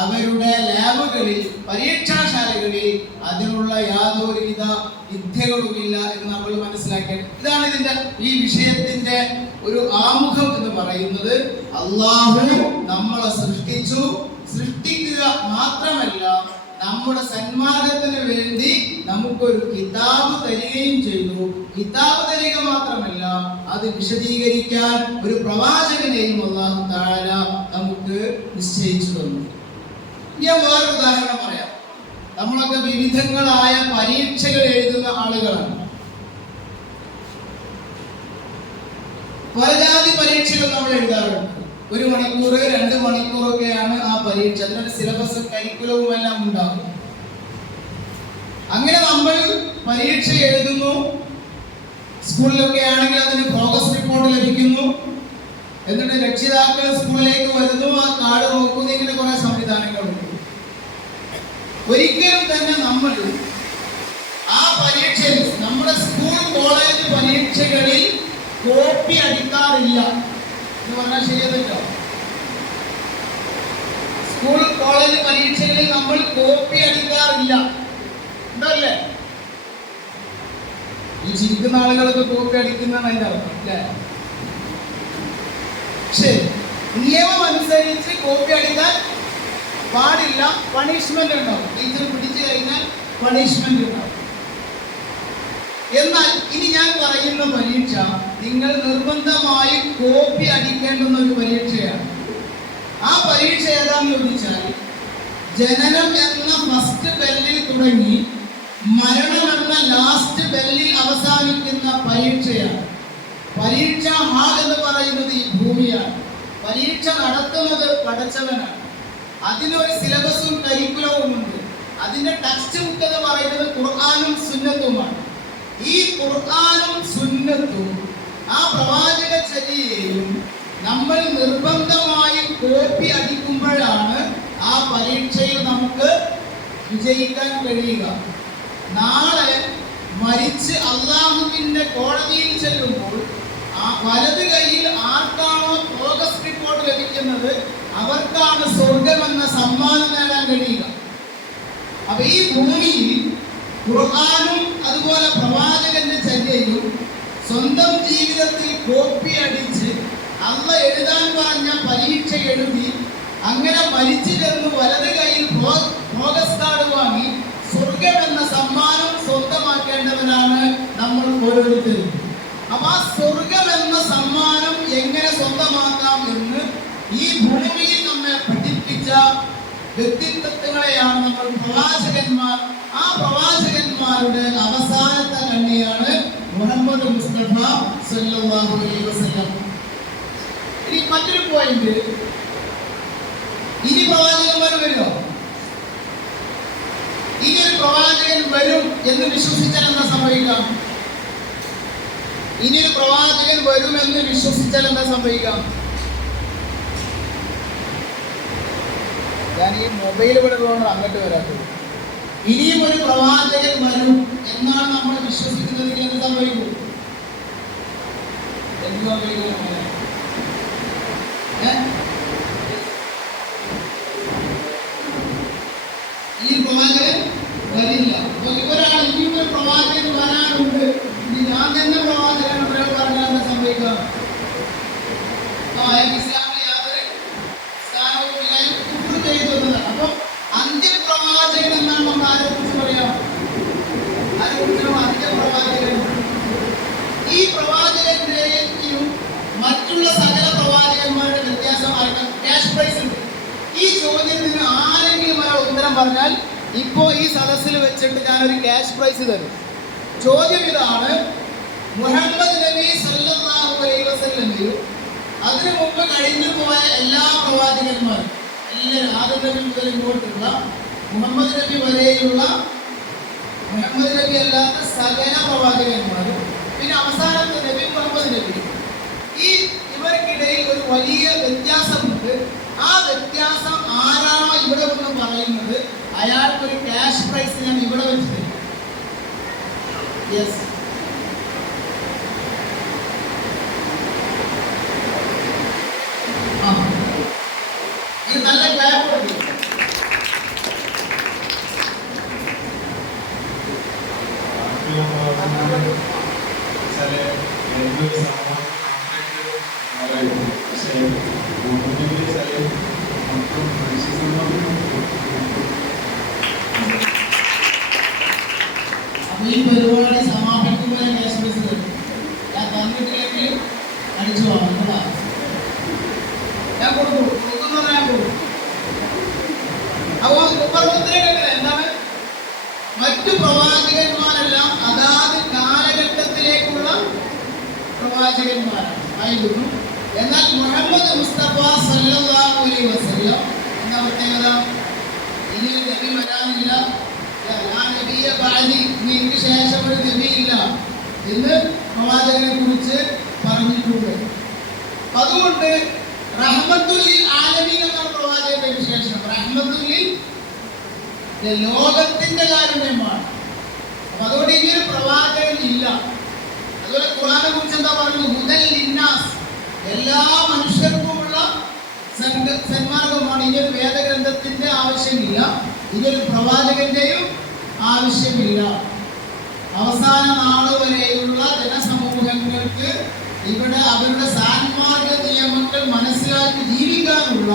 അവരുടെ ലാബുകളിൽ, പരീക്ഷാശാലകളിൽ അതിനുള്ള യാതൊരുവിധ വിദ്യകളുമില്ല എന്ന് നമ്മൾ മനസ്സിലാക്കേണ്ടത്. ഇതാണ് ഇതിന്റെ ഈ വിഷയത്തിന്റെ ഒരു ആമുഖം എന്ന് പറയുന്നത്. അല്ലാഹു നമ്മളെ സൃഷ്ടിക്കുക മാത്രമല്ല, നമ്മുടെ സന്മാർഗത്തിന് വേണ്ടി നമുക്കൊരു കിതാബ് തരികയും ചെയ്തു. കിതാബ് തരിക മാത്രമല്ല, അത് വിശദീകരിക്കാൻ ഒരു പ്രവാചകനെയും അല്ലാഹു തആല നമുക്ക് നിശ്ചയിച്ചു തന്നു. ഞാൻ വേറൊരു ഉദാഹരണം പറയാം. നമ്മളൊക്കെ വിവിധങ്ങളായ പരീക്ഷകൾ എഴുതുന്ന ആളുകളാണ്. പലജാതി പരീക്ഷകൾ നമ്മൾ എഴുതാറുണ്ട്. 1 മണിക്കൂർ 2 മണിക്കൂറൊക്കെയാണ് ആ പരീക്ഷ. അതിനൊരു സിലബസും കരിക്കുലവും എല്ലാം ഉണ്ടാകും. അങ്ങനെ നമ്മൾ പരീക്ഷ എഴുതുന്നു. സ്കൂളിലൊക്കെ ആണെങ്കിൽ അതിന് പ്രോഗ്രസ് റിപ്പോർട്ട് ലഭിക്കുന്നു. എന്നിട്ട് രക്ഷിതാക്കൾ സ്കൂളിലേക്ക് വരുന്നു, ആ കാർഡ് നോക്കുന്നു. ഇങ്ങനെ കുറെ സംവിധാനങ്ങളുണ്ട്. ഒരിക്കലും തന്നെ നമ്മൾ ആ പരീക്ഷയിൽ, നമ്മുടെ സ്കൂൾ കോളേജ് പരീക്ഷകളിൽ കോപ്പി അടിക്കാറില്ല എന്ന് പറഞ്ഞാൽ ശരിയല്ലോ. സ്കൂൾ കോളേജ് പരീക്ഷകളിൽ നമ്മൾ കോപ്പി അടിക്കാറില്ല, ഉണ്ടല്ലേ? ഈ ചിരിക്കുന്ന ആളുകളൊക്കെ കോപ്പി അടിക്കുന്നതാണ് അതിന്റെ അർത്ഥം, അല്ലേ? പക്ഷേ നിയമം അനുസരിച്ച് കോപ്പി അടിക്കാൻ പാടില്ല. പണിഷ്മെന്റ് ഉണ്ടാവും. ടീച്ചർ പിടിച്ചു കഴിഞ്ഞാൽ പണിഷ്മെന്റ് ഉണ്ടാവും. എന്നാൽ ഇനി ഞാൻ പറയുന്ന പരീക്ഷ നിങ്ങൾ നിർബന്ധമായും കോപ്പി അടിക്കേണ്ടുന്ന ഒരു പരീക്ഷയാണ്. ആ പരീക്ഷ ഏതാണെന്ന് ചോദിച്ചാൽ ജനനം എന്ന ഫസ്റ്റ് ബെല്ലിൽ തുടങ്ങി മരണം എന്ന ലാസ്റ്റ് ബെല്ലിൽ അവസാനിക്കുന്ന പരീക്ഷയാണ്. പരീക്ഷ ഹാൾ എന്ന് പറയുന്നത് ഈ ഭൂമിയാണ്. പരീക്ഷ നടത്തുന്നത് പടച്ചവനാണ്. അതിനൊരു സിലബസും കരിക്കുലവും ഉണ്ട്. അതിന്റെ ടെക്സ്റ്റ് ബുക്ക് എന്ന് പറയുന്നത് ഖുർആനും സുന്നത്തുമാണ്. ഈ ഖുർആനും സുന്നത്തും ആ പ്രവാചക ചര്യയും നമ്മൾ നിർബന്ധമായും കോപ്പി അടിക്കുമ്പോഴാണ് ആ പരീക്ഷയിൽ നമുക്ക് വിജയിക്കാൻ കഴിയുക. നാളെ മരിച്ച് അള്ളാഹുവിന്റെ കോടതിയിൽ ചെല്ലുമ്പോൾ ആ വലത് കൈയിൽ ആർക്കാണോ പ്രോഗ്രസ് റിപ്പോർട്ട് ലഭിക്കുന്നത് അവർക്കാണ് സ്വർഗമെന്ന സമ്മാനം നേടാൻ കഴിയുക. അപ്പൊ ഈ ഭൂമിയിൽ ഖുർആനും അതുപോലെ പ്രവാചകന്റെ ചര്യയും സ്വന്തം ജീവിതത്തിൽ കോപ്പി അടിച്ച് അള്ള എഴുതാൻ പറഞ്ഞ പരീക്ഷ എഴുതി അങ്ങനെ മരിച്ചു ചേർന്ന് വലത് കൈയിൽ പ്രോഗ്രസ് കാർഡ് വാങ്ങി സ്വർഗമെന്ന സമ്മാനം സ്വന്തമാക്കേണ്ടവരാണ് നമ്മൾ ഓരോരുത്തരും. അപ്പൊ ആ സ്വർഗമെന്ന സമ്മാനം എങ്ങനെ സ്വന്തമാക്കാം എന്ന് ഈ ഭൂമിയിൽ നമ്മെ പഠിപ്പിച്ച വ്യക്തിത്വങ്ങളെയാണ് നമ്മൾ പ്രവാചകന്മാർ. ആ പ്രവാചകന്മാരുടെ അവസാനത്തെ കണ്ണിയാണ് മുഹമ്മദ് മുസ്തഫ സല്ലല്ലാഹു അലൈഹി വസല്ലം. ഇനി മറ്റൊരു പോയിന്റ്, ഇനി പ്രവാചകന്മാർ വരുമോ? ഇനി ഒരു പ്രവാചകൻ വരും എന്ന് വിശ്വസിച്ചാൽ എന്താ സംഭവിക്കാം? ഇനി ഒരു പ്രവാചകൻ വരുമെന്ന് വിശ്വസിച്ചാൽ എന്താ സംഭവിക്കാം? ഞാൻ ഈ മൊബൈൽ ഇവിടെ ഉള്ളതുകൊണ്ട് അങ്ങോട്ട് വരാത്തത്. ഇനിയും ഒരു പ്രവാചകൻ വരും എന്നാണ് നമ്മൾ വിശ്വസിക്കുന്നത്. എന്ത് സംഭവിക്കും? എന്ത് സംഭവിക്കും? ഈ പ്രവാചകൻ വരില്ല. ഒരാൾ ഇനിയും ഒരു പ്രവാചകൻ വരാനുണ്ട്, ഞാൻ തന്നെ പ്രവാചകൻ പറഞ്ഞാൽ എന്താ സംഭവിക്കാം? ഇസ്ലാമിൽ യാതൊരു സ്ഥാനവും ചെയ്യുന്നത്. അപ്പൊ അന്ത്യപ്രവാചകൻ എന്നാണ് നമ്മൾ ആരെക്കുറിച്ച് പറയാം? ആരെക്കുറിച്ചാണ് അന്ത്യപ്രവാചകൻ? ഈ പ്രവാചകന്റെയും മറ്റുള്ള സകല പ്രവാചകന്മാരുടെ വ്യത്യാസം ആർക്കും ക്യാഷ് പ്രൈസ് ഉണ്ട്. ഈ ചോദ്യത്തിന് ആരെങ്കിലും ഒരാൾ ഉത്തരം പറഞ്ഞാൽ ഇപ്പോ ഈ സദസ്സിൽ വെച്ചിട്ട് ഞാനൊരു ക്യാഷ് പ്രൈസ് തരും. ചോദ്യം ഇതാണ്: മുഹമ്മദ് നബി സല്ലല്ലാഹു അലൈഹി വസല്ലമയും അതിനു മുമ്പ് കഴിഞ്ഞു പോയ എല്ലാ പ്രവാചകന്മാരും, എല്ലാവരും ആദം നബി മുതൽ ഇങ്ങോട്ടുള്ള മുഹമ്മദ് നബി വരെയുള്ള മുഹമ്മദ് നബി അല്ലാത്ത സകല പ്രവാചകന്മാരും പിന്നെ അവസാനത്തെ നബി മുഹമ്മദ് നബി, ഈ ഇവർക്കിടയിൽ ഒരു വലിയ വ്യത്യാസമുണ്ട്. ആ വ്യത്യാസം ആരാണോ ഇവിടെ ഒന്ന് പറയുന്നത് അയാൾക്കൊരു ക്യാഷ് പ്രൈസ് ഞാൻ ഇവിടെ വെച്ച് തരും. യെസ്, ഇത് നല്ല ക്ലാപ്പ് കൊടുക്കും. ഈ പരിപാടി സമാപിക്കുമ്പോൾ ക്യാഷ് പ്രൈസ് തരും. ഞാൻ തന്നിട്ടില്ലെങ്കിൽ അടിച്ചു പോകാം. ഞാൻ കൊടുക്കും, ഞാൻ കൊടുക്കും. അപ്പോൾ എന്താണ്? മറ്റു പ്രവാചകന്മാരെല്ലാം അതാത് കാലഘട്ടത്തിലേക്കുള്ള പ്രവാചകന്മാരായിരുന്നു. എന്നാൽ മുഹമ്മദ് മുസ്തഫ സല്ലല്ലാഹു അലൈഹി വസല്ലം എന്ന പ്രത്യേകത, ഇനി ഒരു നബി വരാനില്ല, എനിക്ക് ശേഷം ഒരു നബിയില്ല എന്ന് പ്രവാചകനെ കുറിച്ച് പറഞ്ഞിട്ടുണ്ട്. അതുകൊണ്ട് റഹ്മത്തുൽ ആലമീൻ എന്ന പ്രവാചകന്റെ വിശേഷണം റഹ്മത്തുൽ ലോകത്തിന്റെ കാരുണ്യമാണ്. അതുകൊണ്ട് ഇനിയൊരു പ്രവാചകൻ ഇല്ല. അതുപോലെ ഖുർആനെ കുറിച്ച് എന്താ പറയുന്നത്? ഹുദൽ ലിന്നാസ്, എല്ലാ മനുഷ്യർക്കുമുള്ള സന്മാർഗമാണ്. ഇനിയൊരു വേദഗ്രന്ഥത്തിന്റെ ആവശ്യമില്ല, ഇനിയൊരു പ്രവാചകന്റെയും ആവശ്യമില്ല. അവസാന നാള് വരെയുള്ള ജനസമൂഹങ്ങൾക്ക് ഇവിടെ അവരുടെ സാന്മാർഗ നിയമങ്ങൾ മനസ്സിലാക്കി ജീവിക്കാനുള്ള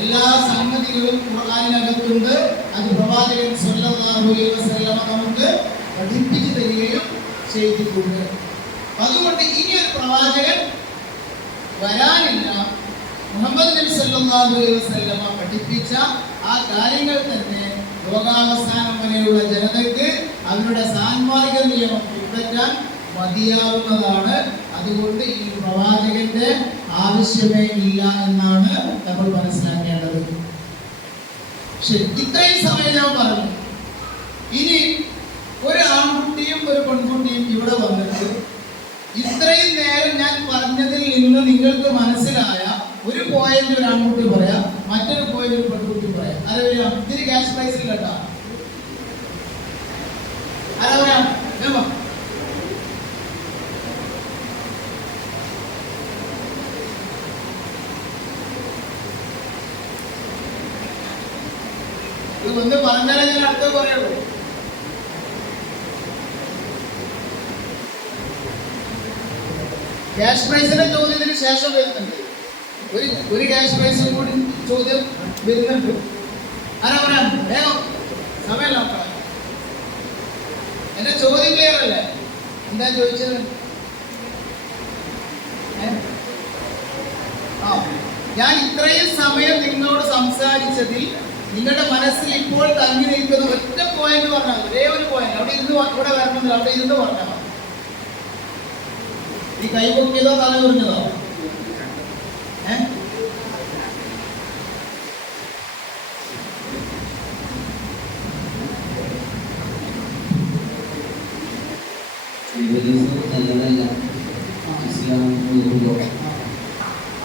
എല്ലാ സംഗതികളും ഖുർആനിനകത്തുണ്ട്. അത് പ്രവാചകൻ സ്വല്ലല്ലാഹു അലൈഹി വസല്ലമ നമുക്ക് പഠിപ്പിച്ചു തരികയും ചെയ്തിട്ടുണ്ട്. അതുകൊണ്ട് ഇനിയൊരു പ്രവാചകൻ വരാനില്ല. മുഹമ്മദ് നബി സല്ലല്ലാഹു അലൈഹി വസല്ലമ പഠിപ്പിച്ച ആ കാര്യങ്ങൾ തന്നെ ലോകാവസാനം വരെയുള്ള ജനതയ്ക്ക് അവരുടെ സാന്മാർഗ നിയമം പിൻപറ്റാൻ മതിയാവുന്നതാണ്. അതുകൊണ്ട് ഈ പ്രവാചകന്റെ ആവശ്യമേ ഇല്ല എന്നാണ് നമ്മൾ മനസ്സിലാക്കേണ്ടത്. ശരി, ഇത്രയും സമയം ഞാൻ പറഞ്ഞു. ഇനി ഒരു ആൺകുട്ടിയും ഒരു പെൺകുട്ടിയും ഇവിടെ വന്നിട്ട് ഇത്രയും നേരം ഞാൻ പറഞ്ഞതിൽ നിന്ന് നിങ്ങൾക്ക് മനസ്സിലായ ഒരു പോയിന്റ് ഒരു ആൺകുട്ടി പറയാം, മറ്റൊരു പോയിന്റ് ഒരു പെൺകുട്ടി പറയാം. ആരാ ഇതിന് ക്യാഷ് പ്രൈസിൽ കേട്ടാ? ആരാ പറയാം? ഇത് ഒന്ന് പറഞ്ഞാലേ ഞാൻ അടുത്ത പറയുള്ളൂ. ക്യാഷ് പ്രൈസിന്റെ ചോദ്യത്തിന് ശേഷം വരുന്നുണ്ട് ഒരു ക്യാഷ് പ്രൈസും കൂടി ചോദ്യം വരുന്നുണ്ട്. ആരാ പറയാം? വേഗം, സമയമല്ല. എന്റെ ചോദ്യം ക്ലിയർ അല്ലേ? എന്താ ചോദിച്ചത്? ഞാൻ ഇത്രയും സമയം നിങ്ങളോട് സംസാരിച്ചതിൽ നിങ്ങളുടെ മനസ്സിൽ ഇപ്പോൾ തങ്ങി നിൽക്കുന്ന ഒറ്റ പോയിന്റ് പറഞ്ഞാൽ, ഒരേ ഒരു പോയിന്റ്. അവിടെ ഇരുന്ന് ഇവിടെ വരണമെന്നില്ല, അവിടെ ഇരുന്ന് പറഞ്ഞാൽ മതി. ഈ കൈ പൊക്കിയതോ തല കുറിഞ്ഞതോ?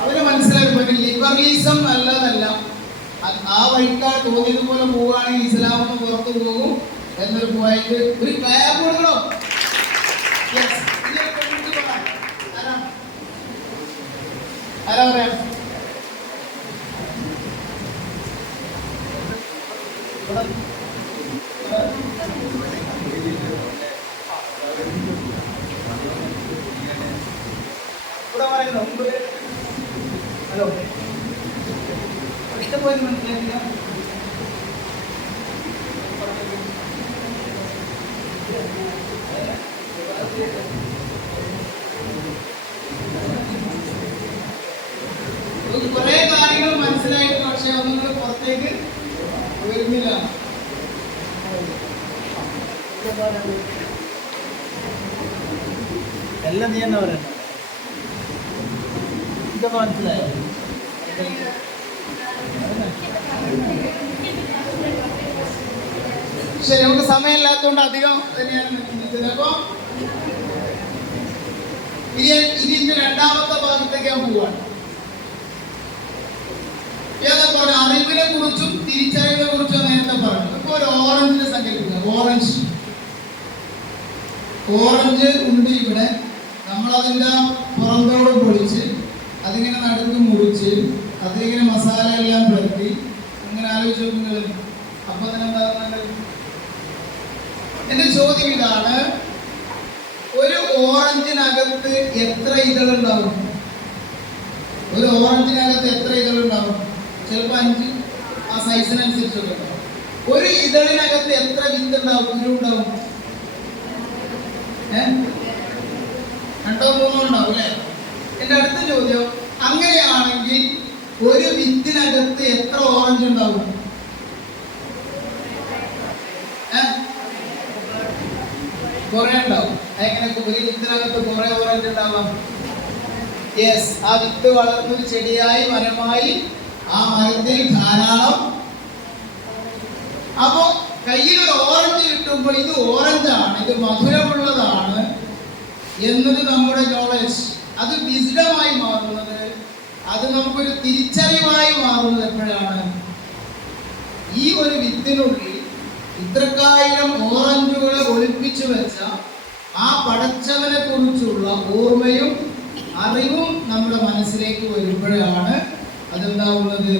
അവര് മനസ്സിലാക്കി ലിബറലിസം നല്ലതല്ല, ആ വഴിക്കാണ് തോന്നിയതുപോലെ പോവുകയാണെങ്കിൽ ഇസ്ലാമെന്ന് പുറത്തു പോകും എന്നൊരു പോയിന്റ്. ഒരു ക്ലാപ്പ് കൊടുക്കണോ? ആരാ പറയാം? ഇവിടെ പറയുന്നു. ഹലോ, ഒറ്റ പോയിന്റ് മനസ്സിലാക്കില്ല. കുറെ കാര്യങ്ങൾ മനസ്സിലായിട്ട് പക്ഷെ ഒന്നും പുറത്തേക്ക് വരുന്നില്ല. എല്ലാം നീ എന്നാ പറയുന്നത്? ഇതൊക്കെ മനസ്സിലായോ? ശരി, നമുക്ക് സമയമില്ലാത്തതുകൊണ്ട് അധികം തന്നെയാണ് നിൽക്കുന്നത്. അപ്പൊ ഇനി ഇന്ന് രണ്ടാമത്തെ ഭാഗത്തേക്ക് ഞാൻ പോവാണ്. ഏതാ പറഞ്ഞ അറിവിനെ കുറിച്ചും തിരിച്ചറിവിനെ കുറിച്ചും നേരത്തെ പറഞ്ഞു. ഇപ്പൊ ഒരു ഓറഞ്ചിനെ സങ്കല്പിക്കുക. ഓറഞ്ച് ഉണ്ട് ഇവിടെ. നമ്മളതിൻ്റെ പുറന്തോട് പൊളിച്ച് അതിങ്ങനെ നടുക്ക് മുറിച്ച് അതിലിങ്ങനെ മസാല എല്ലാം പുരട്ടി അങ്ങനെ ആലോചിച്ച് നോക്കുന്നത്. അപ്പൊ തന്നെ എന്താ? എന്റെ ചോദ്യം ഇതാണ്, ഒരു ഓറഞ്ചിനകത്ത് എത്ര ഇതളുണ്ടാവും? ഒരു ഓറഞ്ചിനകത്ത് എത്ര ഇതളുണ്ടാവും? ചിലപ്പോൾ 5, ആ സൈസിനനുസരിച്ചൊക്കെ ഉണ്ടാവും. ഒരു ഇതളിനകത്ത് എത്ര വിത്തുണ്ടാവും? കുരുണ്ടാവും? 2 3 ഉണ്ടാവും അല്ലേ? എന്റെ അടുത്ത ചോദ്യം, അങ്ങനെയാണെങ്കിൽ ഒരു വിത്തിനകത്ത് എത്ര ഓറഞ്ച് ഉണ്ടാവും? കുറെ ഉണ്ടാവും. എങ്ങനെ ഒരു വിത്തിനകത്ത് കുറെ ഓറഞ്ച് ഉണ്ടാവാം? യെസ്, ആ വിത്ത് വളർന്നൊരു ചെടിയായി മരമായി ആ മരത്തിൽ ധാരാളം. അപ്പോ കയ്യിൽ ഒരു ഓറഞ്ച് കിട്ടുമ്പോൾ ഇത് ഓറഞ്ചാണ്, ഇത് മധുരമുള്ളതാണ്, എന്നത് നമ്മുടെ നോളജ്, അത് വിസ്ഡമായി മാറുന്നത്, അത് നമുക്കൊരു തിരിച്ചറിവായി മാറുന്നത് എപ്പോഴാണ്? ഈ ഒരു വിത്തിനുള്ളിൽ ഇത്രക്കായിരം ഓറഞ്ചുകളെ ഒളിപ്പിച്ചു വെച്ച ആ പടച്ചവനെ കുറിച്ചുള്ള ഓർമ്മയും അറിവും നമ്മുടെ മനസ്സിലേക്ക് വരുമ്പോഴാണ് അതെന്താവുന്നത്.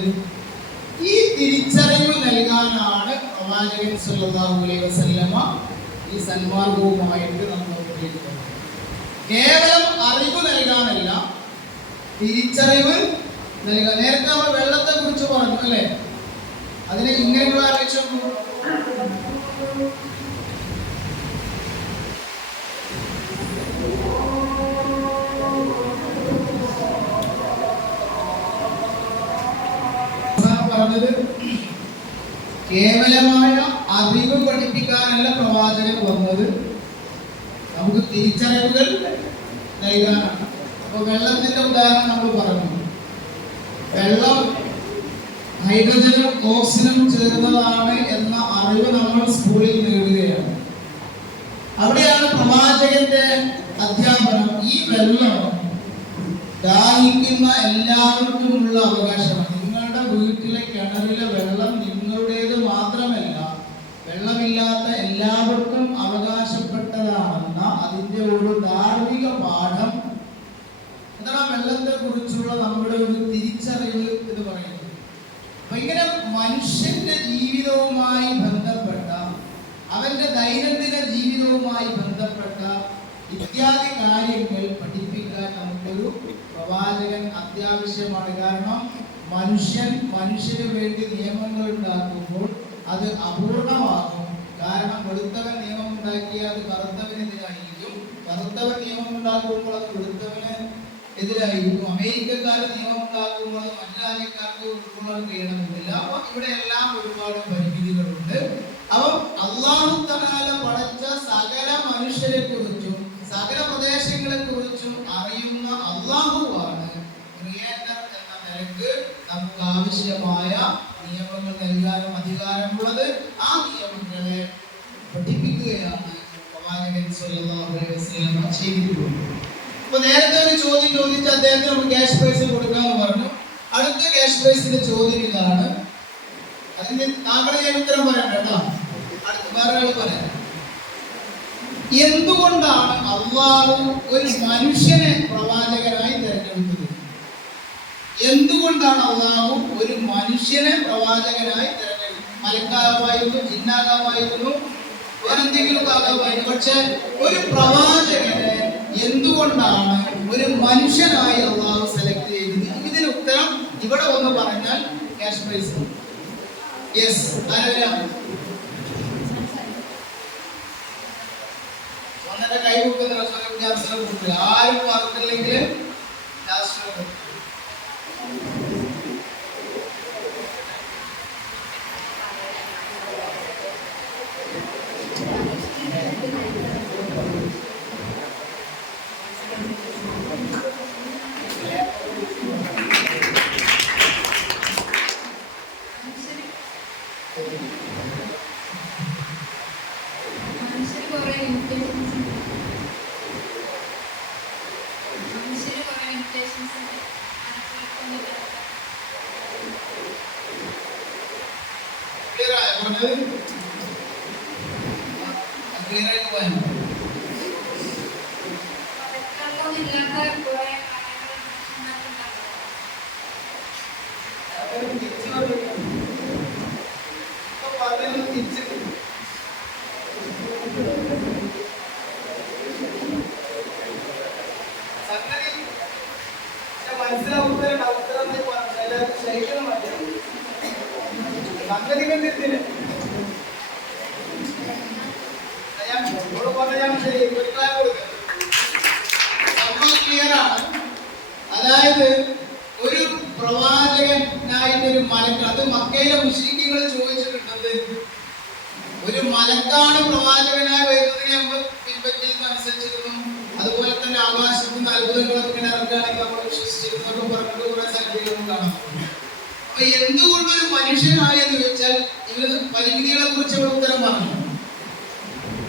ഈ തിരിച്ചറിവ് നൽകാനാണ് പ്രവാചകൻ സല്ലല്ലാഹു അലൈഹി വസല്ലമ ഈ സന്മാർഗവുമായിട്ട് നമ്മൾ ഉപയോഗിക്കുന്നത്. കേവലം അറിവ് നൽകാനല്ല, തിരിച്ചറിവ് നൽകാൻ. നേരത്തെ നമ്മൾ വെള്ളത്തെ കുറിച്ച് പറഞ്ഞു അല്ലേ? അതിനെ ഇങ്ങനെയുള്ള ആലോചിച്ചു. പറഞ്ഞത് കേവലമായ അറിവ് പഠിപ്പിക്കാനല്ല പ്രവാചകൻ വന്നത്, നമുക്ക് തിരിച്ചറിവുകൾ നൽകാനാണ്. അപ്പൊ വെള്ളത്തിന്റെ ഉദാഹരണം നമ്മൾ പറഞ്ഞു. വെള്ളം ഹൈഡ്രജനും ഓക്സിജനും ചേർന്നതാണ് എന്ന അറിവ് നമ്മൾ സ്കൂളിൽ നേടുകയാണ്. അവിടെയാണ് പ്രവാചകന്റെ അധ്യാപനം. ഈ വെള്ളം ദാഹിക്കുന്ന എല്ലാവർക്കുമുള്ള അവകാശമാണ്. നിങ്ങളുടെ വീട്ടിലെ കിണറിലെ വെള്ളം നിങ്ങളുടേത് മാത്രമല്ല, വെള്ളമില്ലാത്ത എല്ലാവർക്കും അവകാശപ്പെട്ടതാണെന്ന അതിന്റെ ഒരു ധാർമ്മിക പാഠം, അതാണ് വെള്ളത്തെ കുറിച്ചുള്ള നമ്മുടെ ഒരു തിരിച്ചറിവ് എന്ന് പറയുന്നത്. അപ്പൊ ഇങ്ങനെ മനുഷ്യന്റെ ജീവിതവുമായി ബന്ധപ്പെട്ട, അവന്റെ ദൈനംദിന ജീവിതവുമായി ബന്ധപ്പെട്ട ഇത്യാദി കാര്യങ്ങൾ പഠിപ്പിക്കാൻ നമുക്കൊരു പ്രവാചകൻ അത്യാവശ്യമാണ്. കാരണം മനുഷ്യന് വേണ്ടി നിയമങ്ങൾ ഉണ്ടാക്കുമ്പോൾ അത് അപൂർണമാകും. കാരണം വെളുത്തവൻ നിയമം ഉണ്ടാക്കിയാൽ അത് കറുത്തവനെതിരായിരിക്കും, കറുത്തവൻ നിയമം ഉണ്ടാക്കുമ്പോൾ അത് വെളുത്തവന് എതിരായിരിക്കും, അമേരിക്കക്കാരുടെ നിയമം ഉണ്ടാക്കുമ്പോൾ അത് മറ്റു രാജ്യക്കാർക്ക് ഉൾക്കൊള്ളാൻ കഴിയണമെന്നില്ല. അപ്പൊ ഇവിടെ എല്ലാം ഒരുപാട് പരിമിതികളുണ്ട്. അപ്പം അല്ലാഹു തആല പടച്ച സകല മനുഷ്യരെ കുറിച്ചും സകല പ്രദേശങ്ങളെ കുറിച്ചും അറിയുന്ന അല്ലാഹുവാണ് ക്രിയേറ്റർ എന്ന നിലക്ക് നമുക്ക് ആവശ്യമായ നിയമങ്ങൾ നൽകാനും അധികാരമുള്ളത്. ആ നിയമങ്ങളെ പഠിപ്പിക്കുകയാണ് പ്രവാചകൻ സല്ലല്ലാഹു അലൈഹി വസല്ലം ചെയ്തിട്ടുള്ളത്. അപ്പൊ നേരത്തെ ഒരു ചോദ്യം ചോദിച്ച് അദ്ദേഹത്തിന് നമുക്ക് ക്യാഷ് പ്രൈസ് കൊടുക്കാന്ന് പറഞ്ഞു. അടുത്ത ക്യാഷ് പ്രൈസിന്റെ ചോദ്യം ഇതാണ്. അതിന് താങ്കൾ ഞാൻ ഉത്തരം പറയണ്ട കേട്ടോ, അടുത്ത വേറെ ആൾ പറയാം. എന്തുകൊണ്ടാണ് അല്ലാഹു ഒരു മനുഷ്യനെ പ്രവാചകനായി തിരഞ്ഞെടുത്തത്? എന്തുകൊണ്ടാണ് അല്ലാഹു ഒരു മനുഷ്യനെ പ്രവാചകനായി തിരഞ്ഞെടുത്തത്? മലക്കാകാമായിരുന്നു, ജിന്നാകാമായിരുന്നു, വേറെന്തെങ്കിലും ആകാമായിരുന്നു. പക്ഷെ ഒരു പ്രവാചകനെ എന്തുകൊണ്ടാണ് ഒരു മനുഷ്യനായി അല്ലാഹു സെലക്ട് ചെയ്തത്? ഇതിന് ഉത്തരം ഇവിടെ ഒന്ന് പറഞ്ഞാൽ ക്യാഷ് പ്രൈസ്. യെസ്, ആരാണ്? ഒന്നര കൈ കൊടുക്കുന്ന അവസരം കൊടുക്കുക. ആരും പറഞ്ഞില്ലെങ്കിൽ അതായത് ഒരു പ്രവാചകനായിട്ട് ഒരു മലക്ക്, അത് മക്കയിലെ മുശ്രിക്കുകൾ ചോദിച്ചിട്ടുണ്ടത്, ഒരു മലക്കാണ് പ്രവാചകനായി വരുന്നതിനെ നമ്മൾ പിൻപറ്റിയിരുന്ന അനുസരിച്ചിരുന്നു. അതുപോലെ തന്നെ ആകാശത്ത് നിന്ന് അത്ഭുതങ്ങളൊക്കെ ഇങ്ങനെ ഇറങ്ങുകയാണെങ്കിൽ നമ്മൾ വിശ്വസിച്ചിരുന്നൊക്കെ പറഞ്ഞിട്ട് കുറെ സ്ഥലങ്ങളും കാണാം. അപ്പൊ എന്തുകൊണ്ടൊരു മനുഷ്യനായെന്ന് ചോദിച്ചാൽ ഇവര് പരിമിതികളെ കുറിച്ച് ഇവിടെ ഉത്തരം പറഞ്ഞു.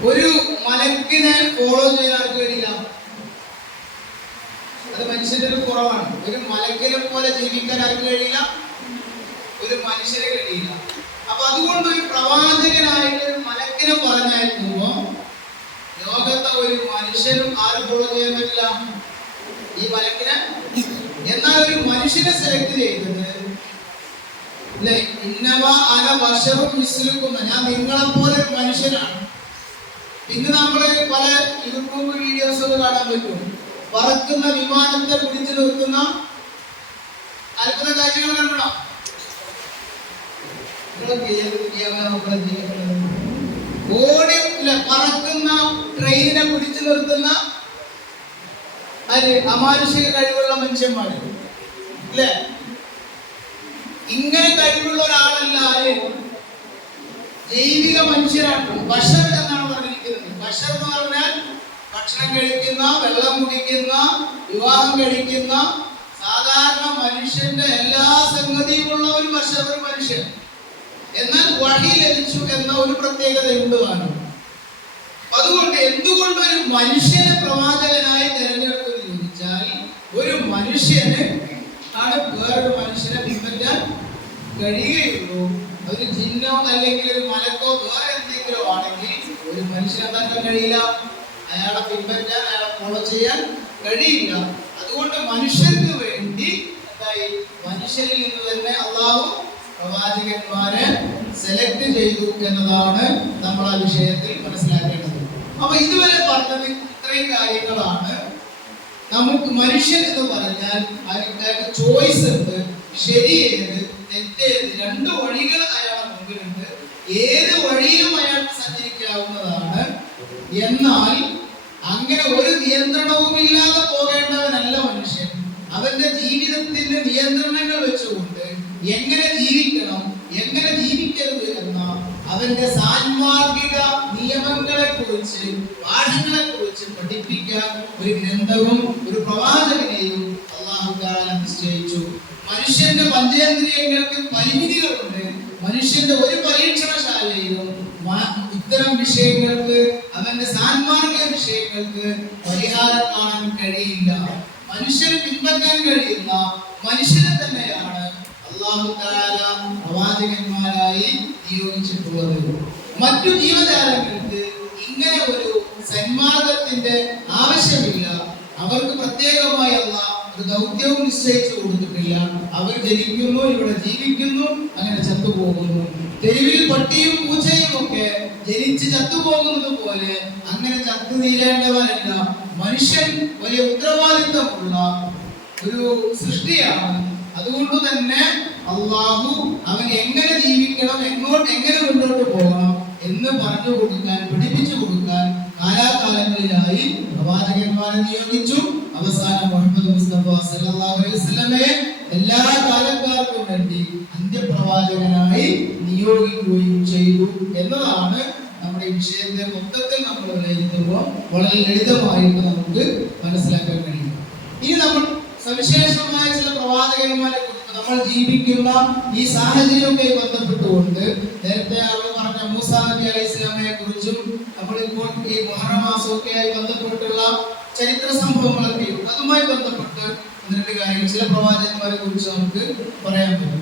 ഒരു മലക്കിനെ ഫോളോ ചെയ്യാൻ ആർക്ക് കഴിയില്ല, അത് മനുഷ്യന്റെ ഒരു കുറവാണ്. ഒരു മലക്കിനെ പോലെ ജീവിക്കാൻ ആർക്ക് കഴിയില്ല, ഒരു മനുഷ്യന് കഴിയില്ല. അപ്പൊ അതുകൊണ്ട് ഒരു പ്രവാചകനായിട്ട് ഒരു മലക്കിനെ പറഞ്ഞയക്കുമ്പോ ലോകത്തെ ഒരു മനുഷ്യനും ആരും ഫോളോ ചെയ്യാൻ പറ്റില്ല ഈ മലക്കിനെ. എന്നാൽ ഒരു മനുഷ്യനെ സെലക്ട് ചെയ്തത് ഞാൻ നിങ്ങളെ പോലെ ഒരു മനുഷ്യനാണ്. പിന്നെ നമ്മള് പല യൂട്യൂബ് വീഡിയോസ് ഒക്കെ കാണാൻ പറ്റും. പറക്കുന്ന വിമാനത്തെ പിടിച്ചു നിർത്തുന്ന അത്ഭുത കാഴ്ചകൾ കണ്ടോ? ഓടി പറക്കുന്ന ട്രെയിനിനെ പിടിച്ചു നിർത്തുന്ന അമാനുഷിക കഴിവുള്ള മനുഷ്യന്മാര് അല്ലേ? ഇങ്ങനെ കഴിവുള്ള ഒരാളല്ല ആര്? ജൈവിക മനുഷ്യരാണ്. ബഷർ എന്നാണ് പറഞ്ഞിരിക്കുന്നത്. ബഷർ എന്ന് പറഞ്ഞാൽ ഭക്ഷണം കഴിക്കുന്ന, വെള്ളം കുടിക്കുന്ന, വിവാഹം കഴിക്കുന്ന സാധാരണ മനുഷ്യന്റെ എല്ലാ സംഗതിയുമുള്ള ഒരു ബഷർ, ഒരു മനുഷ്യൻ. എന്നാൽ വഹി ലഭിച്ചു എന്ന ഒരു പ്രത്യേകതയുണ്ട് താനും. അതുകൊണ്ട് എന്തുകൊണ്ട് ഒരു മനുഷ്യനെ പ്രവാചകനായി തിരഞ്ഞെടുത്തെന്ന് ചോദിച്ചാൽ, ഒരു മനുഷ്യന് ആണ് വേറൊരു മനുഷ്യനെ പിൻപറ്റാൻ കഴിയുകയുള്ളൂ. ഒരു ജിന്നോ അല്ലെങ്കിൽ ഒരു മലക്കോ വേറെ എന്തെങ്കിലും ആണെങ്കിൽ ഒരു മനുഷ്യനെ എന്താക്കാൻ കഴിയില്ല, അയാളെ പിൻപറ്റാൻ, അയാളെ ഫോളോ ചെയ്യാൻ കഴിയില്ല. അതുകൊണ്ട് മനുഷ്യർക്ക് വേണ്ടി എന്തായി, മനുഷ്യരിൽ നിന്ന് തന്നെ അള്ളാഹു പ്രവാചകന്മാരെ സെലക്ട് ചെയ്തു എന്നതാണ് നമ്മൾ ആ വിഷയത്തിൽ മനസ്സിലാക്കേണ്ടത്. അപ്പൊ ഇതുവരെ പറഞ്ഞത് ഇത്രയും കാര്യങ്ങളാണ്. നമുക്ക് മനുഷ്യൻ എന്ന് പറഞ്ഞാൽ അയാൾക്ക് ചോയ്സ് ഉണ്ട്. ശരിയേത് തെറ്റേത് രണ്ട് വഴികൾ അയാളുടെ മുമ്പിലുണ്ട്. ഏത് വഴിയിലും അയാൾക്ക് സഞ്ചരിക്കാവുന്നതാണ്. എന്നാൽ അങ്ങനെ ഒരു നിയന്ത്രണവും ഇല്ലാതെ പോകേണ്ടവനല്ല മനുഷ്യൻ. അവന്റെ ജീവിതത്തിന്റെ നിയന്ത്രണങ്ങൾ വെച്ചുകൊണ്ട് എങ്ങനെ ജീവിക്കണം, എങ്ങനെ ജീവിക്കരുത് എന്ന അവന്റെ സാൻമാർഗിക നിയമങ്ങളെ കുറിച്ച്, പാഠങ്ങളെ കുറിച്ച് പഠിപ്പിക്കാൻ ഒരു ഗ്രന്ഥവും ഒരു പ്രവാചകനെയും അല്ലാഹു തആല നിശ്ചയിച്ചു. മനുഷ്യന്റെ പഞ്ചേന്ദ്രിയങ്ങൾക്ക് പരിമിതികളുണ്ട്. മനുഷ്യന്റെ ഒരു പരീക്ഷണശാലയിലും ഇത്തരം വിഷയങ്ങൾക്ക്, അവന്റെ സാൻമാർഗിക വിഷയങ്ങൾക്ക് പരിഹാരം കാണാൻ കഴിയില്ല. മനുഷ്യന് പിൻപറ്റാൻ കഴിയുന്ന മനുഷ്യനെ തന്നെയാണ് അല്ലാഹു തആല പ്രവാചകന്മാരായി നിയോഗിച്ചിട്ടുള്ളത്. മറ്റു ജീവജാലങ്ങൾക്ക് ഇങ്ങനെ ഒരു സന്മാർഗത്തിന്റെ ആവശ്യമില്ല. അവർക്ക് പ്രത്യേകമായി അല്ലാഹു ഒരു ദൗത്യവും നിശ്ചയിച്ചു കൊടുത്തിട്ടില്ല. അവർ ജനിക്കുന്നു, ഇവിടെ ജീവിക്കുന്നു, അങ്ങനെ ചത്തുപോകുന്നു. തെരുവിൽ പട്ടിയും പൂച്ചയും ഒക്കെ ജനിച്ച് ചത്തുപോകുന്നത് പോലെ അങ്ങനെ ചത്തു തീരേണ്ടവരല്ല. മനുഷ്യൻ വലിയ ഉത്തരവാദിത്വമുള്ള ഒരു സൃഷ്ടിയാണ്. അതുകൊണ്ട് തന്നെ അള്ളാഹു അവൻ എങ്ങനെ ജീവിക്കണം, എങ്ങനെ മുന്നോട്ട് പോകണം എന്ന് പറഞ്ഞു കൊടുക്കാൻ, പഠിപ്പിച്ചു കൊടുക്കാൻ കാലാകാലങ്ങളിലായി പ്രവാചകന്മാരെ നിയോഗിച്ചു. അവസാനം മുഹമ്മദ് മുസ്തഫ സല്ലല്ലാഹു അലൈഹി വസല്ലമയെ എല്ലാ കാലക്കാർക്കും വേണ്ടി അന്ത്യപ്രവാചകനായി നിയോഗിക്കുകയും ചെയ്തു എന്നതാണ് നമ്മുടെ ഈ വിഷയത്തെ മൊത്തത്തിൽ നമ്മൾ വിലയിരുത്തുമ്പോൾ വളരെ ലളിതമായിട്ട് നമുക്ക് മനസ്സിലാക്കാൻ കഴിയും. ഇനി നമ്മൾ സവിശേഷമായ ചില പ്രവാചകന്മാരെ കുറിച്ച്, നമ്മൾ ജീവിക്കുന്ന ഈ സാഹചര്യവുമായി ബന്ധപ്പെട്ടുകൊണ്ട് നേരത്തെ ആളുകൾ പറഞ്ഞ മൂസാ നബി അലൈഹി സ്വലാമയെ കുറിച്ചും നമ്മളിപ്പോൾ ഈ മുഹറം മാസമൊക്കെയായി ബന്ധപ്പെട്ടുള്ള ചരിത്ര സംഭവങ്ങളൊക്കെ അതുമായി ബന്ധപ്പെട്ട് രണ്ട് കാര്യങ്ങൾ ചില പ്രവാചകന്മാരെ കുറിച്ച് നമുക്ക് പറയാൻ പറ്റും.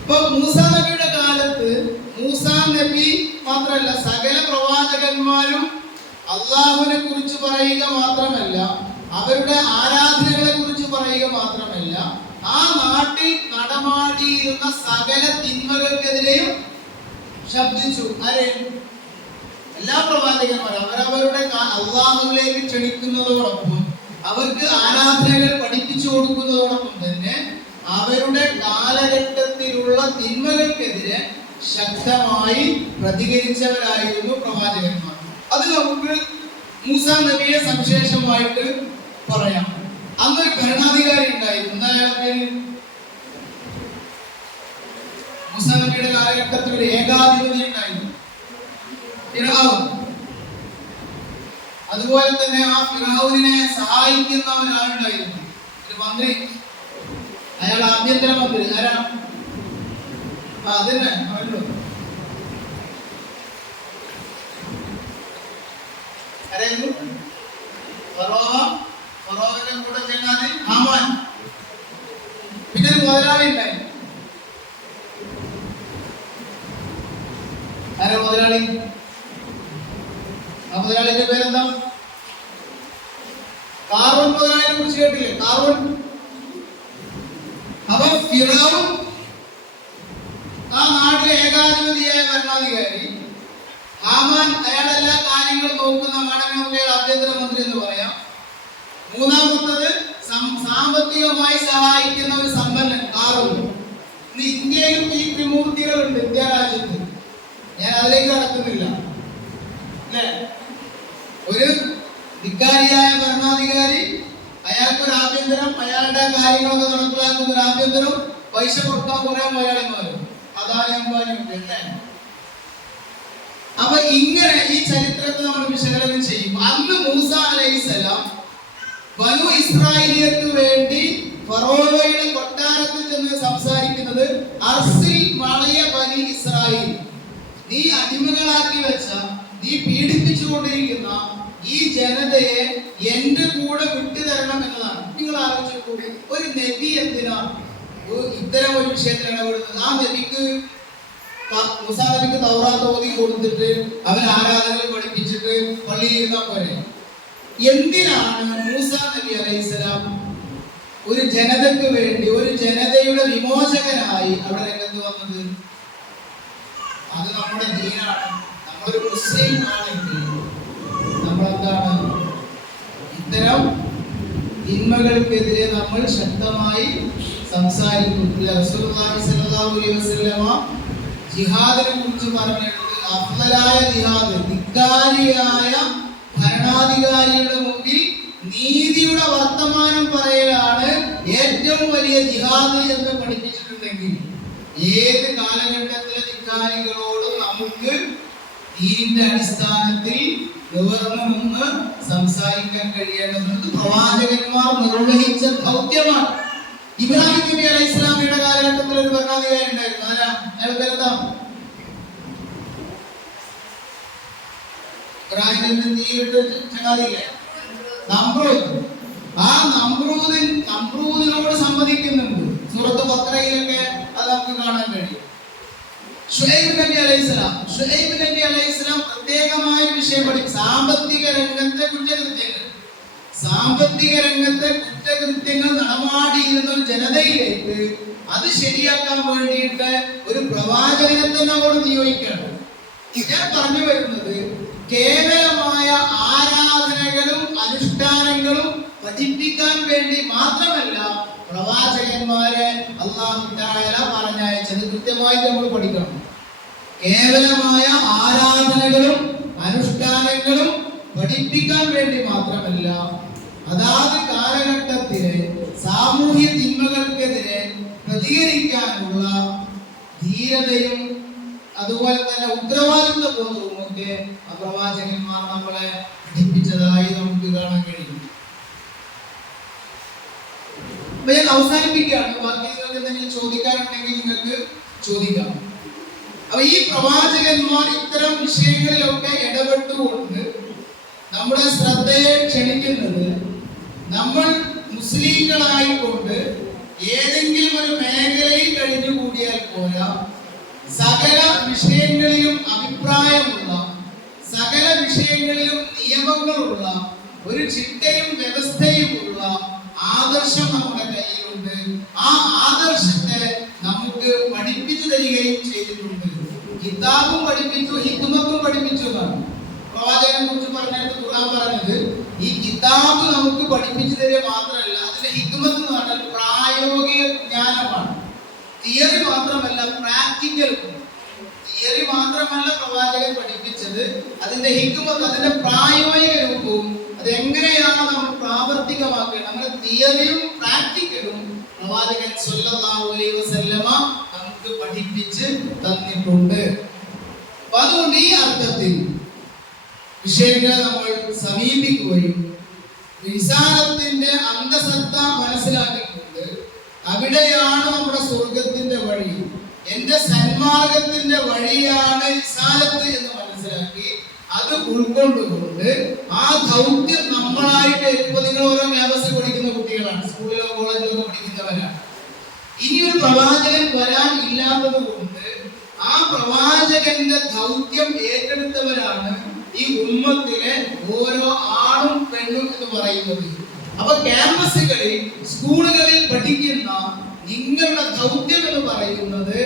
ഇപ്പൊ മൂസാ നബിയുടെ കാലത്ത് മൂസാ നബി മാത്രമല്ല, സകല പ്രവാചകന്മാരും അള്ളാഹുവിനെ കുറിച്ച് പറയുക മാത്രമല്ല, അവരുടെ ആരാധനകളെ കുറിച്ച് പറയുക മാത്രമല്ല, ആ നാട്ടിൽ നടമാടിയിരുന്ന സകല തിന്മകൾക്കെതിരെയും ശബ്ദിച്ചു. ആരെ? എല്ലാ പ്രവാചകന്മാരും അവരവരുടെ അള്ളാഹുവിലേക്ക് ക്ഷണിക്കുന്നതോടൊപ്പം, അവർക്ക് ആരാധനകൾ പഠിപ്പിച്ചു കൊടുക്കുന്നതോടൊപ്പം തന്നെ അവരുടെ കാലഘട്ടത്തിലുള്ള തിന്മകൾക്കെതിരെ ശക്തമായി പ്രതികരിച്ചവരായിരുന്നു പ്രവാചകന്മാർ. അത് നമുക്ക് മൂസാ നബിയെ സവിശേഷമായിട്ട് പറയാം. അന്നൊരു ഭരണാധികാരി ഉണ്ടായിരുന്നു. എന്താ അയാളുടെ പേര്? മൂസാ നബിയുടെ കാലഘട്ടത്തിൽ ഒരു ഏകാധിപതി ഉണ്ടായിരുന്നു, ഫിർഔൻ. അതുപോലെ തന്നെ ആ ഫിർഔനിനെ സഹായിക്കുന്ന ഒരാളുണ്ടായിരുന്നു, ഒരു മന്ത്രി. അയാൾ ആഭ്യന്തര മന്ത്രി. ആരാണ്? അതന്നെ ആണല്ലോ. ആരായിരുന്നു? ഫറോവന്റെ കൂടെ ചെല്ലാതെ ഹാമാൻ മുതലാളി ഉണ്ടായി. ആരാ മുതലാളി? ആ മുതലാളിന്റെ പേരെന്താ? കാറൂൺ മുതലാളിയെ കുറിച്ച് കേട്ടില്ലേ? കാറൂൺ. അപ്പൊ ഫിറഔൻ ആ നാട്ടിലെ ഏകാധിപതിയായ ഭരണാധികാരി. ഹാമാൻ അയാൾ എല്ലാ കാര്യങ്ങളും നോക്കുന്ന മടങ്ങുന്ന ആഭ്യന്തരമന്ത്രി എന്ന് പറയാം. മൂന്നാമത്തത് സാമ്പത്തികമായി സഹായിക്കുന്ന ഒരു സമ്പന്നൻ കാറൂൺ. ഇന്ന് ഇന്ത്യയിലും ഈ ത്രിമൂർത്തികളുണ്ട് ഇന്ത്യ രാജ്യത്ത്. ഞാൻ അതിലേക്ക് കടക്കുന്നില്ല. അല്ലേ? ഒരു ധിക്കാരിയായ ഭരണാധികാരി, അയാൾക്കൊരു ആഭ്യന്തരം, അയാളുടെ കാര്യങ്ങളൊക്കെ നടപ്പിലാക്കുന്ന ഒരു ആഭ്യന്തരം, പൈസ കൊടുക്കാൻ കുറെ മലയാളിമാരും അദാനി അംബാനിയും പിന്നെ. അപ്പൊ ഇങ്ങനെ ഈ ചരിത്രത്തെ നമ്മൾ വിശകലനം ചെയ്യും. അന്ന് മൂസ അലൈഹിസ്സലാം ബനു ഇസ്രായേലിയർക്ക് വേണ്ടി ഫറോവയുടെ കൊട്ടാരത്തിൽ ചെന്ന് സംസാരിക്കുന്നത് അർസിൽ മളയ ബനി ഇസ്രായേൽ, നീ അടിമകളാക്കി വെച്ച, നീ പീഡിപ്പിച്ചുകൊണ്ടിരിക്കുന്ന ഈ ജനതയെ എന്റെ കൂടെ വിട്ടുതരണം എന്നതാണ്. നിങ്ങൾ ആലോചിച്ചു, ഒരു നബി എന്തിനാണ് ഇത്തരം ഒരു വിഷയത്തിൽ ഇടപെടുന്നത്? ആ നബിക്ക് മൂസാ നബിക്ക് തൗറാത്ത് ഓതി കൊടുത്തിട്ട് അവൻ ആരാധനകൾ പഠിപ്പിച്ചിട്ട് പള്ളിയിൽ ഇരുന്നാൽ പോരെ? എന്തിനാണ് മൂസാ നബി അലൈഹിസ്സലാം ഒരു ജനതയ്ക്ക് വേണ്ടി, ഒരു ജനതയുടെ വിമോചകനായി അവിടെ രംഗത്ത് വന്നത്? അത് നമ്മുടെ ദീനാണ്. നമ്മളൊരു മുസ്ലിം ആണെങ്കിൽ നമ്മളെന്താണ്? ഇത്തരം തിന്മകൾക്കെതിരെ നമ്മൾ ശക്തമായി സംസാരിക്കും. റസൂലുള്ളാഹി സ്വല്ലല്ലാഹു അലൈഹി വസല്ലമ ജിഹാദിനെ കുറിച്ച് പറഞ്ഞിട്ടുണ്ട്. അഫ്ളലായ ജിഹാദ്, ധിക്കാരിയായ ഭരണാധികാരിയുടെ മുമ്പിൽ നീതിയുടെ വർത്തമാനം പറയലാണ് ഏറ്റവും വലിയ ജിഹാദ് എന്ന് പഠിപ്പിച്ചിട്ടുണ്ടെങ്കിൽ, ഏത് കാലഘട്ടത്തിലെ ധിക്കാരികളോടും നമുക്ക് ദീനിന്റെ അടിസ്ഥാനത്തിൽ നിവർന്നു നിന്ന് സംസാരിക്കാൻ കഴിയേണ്ടതുണ്ട്. പ്രവാചകന്മാർ നിർവഹിച്ച ദൗത്യമാണ്. ഇബ്രാഹിം നബി അലൈഹി സ്വലാമിയുടെ കാലഘട്ടത്തിൽ ഒരു ഭരണാധികാരി ഉണ്ടായിരുന്നു. ആരാ? അയാളുടെ പേരെന്താ? ഇബ്രാഹിമിന്റെ തീയിട്ട് ചങ്ങാതിയില്ലേ? നമ്രൂദ്. ആ നമ്രൂദിനോട് സംവദിക്കുന്നുണ്ട്. സൂറത്ത് ബഖറയിലൊക്കെ അത് നമുക്ക് കാണാൻ കഴിയും. ശുഐബ് നബി അലൈഹിസ്സലാം പ്രത്യേകമായ വിഷയം പഠിക്കും. സാമ്പത്തിക രംഗത്തെ കുറ്റകൃത്യങ്ങൾ നടമാടിയിരുന്ന ഒരു ജനതയിലേക്ക് അത് ശരിയാക്കാൻ വേണ്ടിയിട്ട് ഒരു പ്രവാചകനെ തന്നെ അവിടെ നിയോഗിക്കണം. ഞാൻ പറഞ്ഞു വരുന്നത്, കേവലമായ ആരാധനകളും അനുഷ്ഠാനങ്ങളും പഠിപ്പിക്കാൻ വേണ്ടി മാത്രമല്ല പ്രവാചകന്മാരെ അല്ലാഹു തആല പറഞ്ഞയച്ചത്. കൃത്യമായി നമ്മൾ പഠിക്കണം. കേവലമായ ആരാധനകളും അനുഷ്ഠാനങ്ങളും പഠിപ്പിക്കാൻ വേണ്ടി മാത്രമല്ല, അതാത് കാലഘട്ടത്തിലെ സാമൂഹ്യ തിന്മകൾക്കെതിരെ പ്രതികരിക്കാനുള്ള ധീരതയും അതുപോലെ തന്നെ ഉത്തരവാദിത്വ ബോധവും ഒക്കെ പ്രവാചകന്മാർ നമ്മളെ പഠിപ്പിച്ചതായി നമുക്ക് കാണാൻ കഴിയും. ഞാൻ അവസാനിപ്പിക്കുകയാണ്. ബാക്കി നിങ്ങൾക്ക് എന്തെങ്കിലും ചോദിക്കാനുണ്ടെങ്കിൽ നിങ്ങൾക്ക് ചോദിക്കാം. അപ്പൊ ഈ പ്രവാചകന്മാർ ഇത്തരം വിഷയങ്ങളിലൊക്കെ ഇടപെട്ടുകൊണ്ട് നമ്മുടെ ശ്രദ്ധയെ ക്ഷണിക്കുന്നത്, നമ്മൾ മുസ്ലിങ്ങളായിക്കൊണ്ട് ഏതെങ്കിലും ഒരു മേഖലയിൽ കഴിഞ്ഞുകൂടിയാൽ പോരാ, സകല വിഷയങ്ങളിലും അഭിപ്രായമുള്ള, സകല വിഷയങ്ങളിലും നിയമങ്ങളുള്ള, ഒരു ചിട്ടയും വ്യവസ്ഥയുമുള്ള ആദർശം നമ്മുടെ കയ്യിലുണ്ട്. ആ ആദർശത്തെ നമുക്ക് പഠിപ്പിച്ചു തരികയും ചെയ്തിട്ടുണ്ട്. കിതാബും പഠിപ്പിച്ചു, ഹിക്മത്തും പഠിപ്പിച്ചു എന്നാണ് പ്രവാചകനെ കുറിച്ച് പറഞ്ഞിട്ട് ഖുർആൻ പറഞ്ഞത്. ഈ കിതാബ് നമുക്ക് പഠിപ്പിച്ചു തരിക മാത്രമല്ല, അതിന്റെ ഹിക്മത്ത് എന്ന് പറഞ്ഞാൽ പ്രായോഗിക ജ്ഞാനമാണ്. തിയറി മാത്രമല്ല, പ്രാക്ടിക്കൽ. തിയറി മാത്രമല്ല പ്രവാചകൻ പഠിപ്പിച്ചത്, അതിന്റെ ഹിക്മത്ത്, അതിന്റെ പ്രായോഗിക രൂപവും അതെങ്ങനെയാണ് നമ്മൾ പ്രാവർത്തികമാക്കുക, നമ്മുടെ തിയറിയും പ്രാക്ടിക്കലും പ്രവാചകൻ സ്വല്ലല്ലാഹു അലൈഹി വസല്ലമ നമുക്ക് പഠിപ്പിച്ച് തന്നിട്ടുണ്ട്. അപ്പൊ അതുകൊണ്ട് ഈ അർത്ഥത്തിൽ വിഷയങ്ങളെ നമ്മൾ സമീപിക്കുകയും റിസാലത്തിന്റെ അന്തസത്ത മനസ്സിലാക്കിക്കൊണ്ട് അവിടെയാണ് നമ്മുടെ സ്വർഗത്തിന്റെ വഴി, എന്റെ സന്മാർഗത്തിന്റെ വഴിയാണ് റിസാലത്ത് എന്ന് മനസ്സിലാക്കി അത് ഉൾക്കൊണ്ടുകൊണ്ട് ആ ദൗത്യം നമ്മളായിട്ട്, ഇപ്പൊ നിങ്ങൾ ഓരോ ക്യാമ്പസിൽ പഠിക്കുന്ന കുട്ടികളാണ്, സ്കൂളിലോ കോളേജിലോ പഠിക്കുന്നവരാണ്. ഇനിയൊരു പ്രവാചകൻ വരാൻ ഇല്ലാത്തത് കൊണ്ട് ആ പ്രവാചകന്റെ ദൗത്യം ഏറ്റെടുത്തവരാണ് ഈ ഉമ്മത്തിലെ ഓരോ ആണും പെണ്ണും എന്ന് പറയുന്നത്. അപ്പൊ ക്യാമ്പസുകളിൽ, സ്കൂളുകളിൽ പഠിക്കുന്ന നിങ്ങളുടെ ദൗത്യം എന്ന് പറയുന്നത്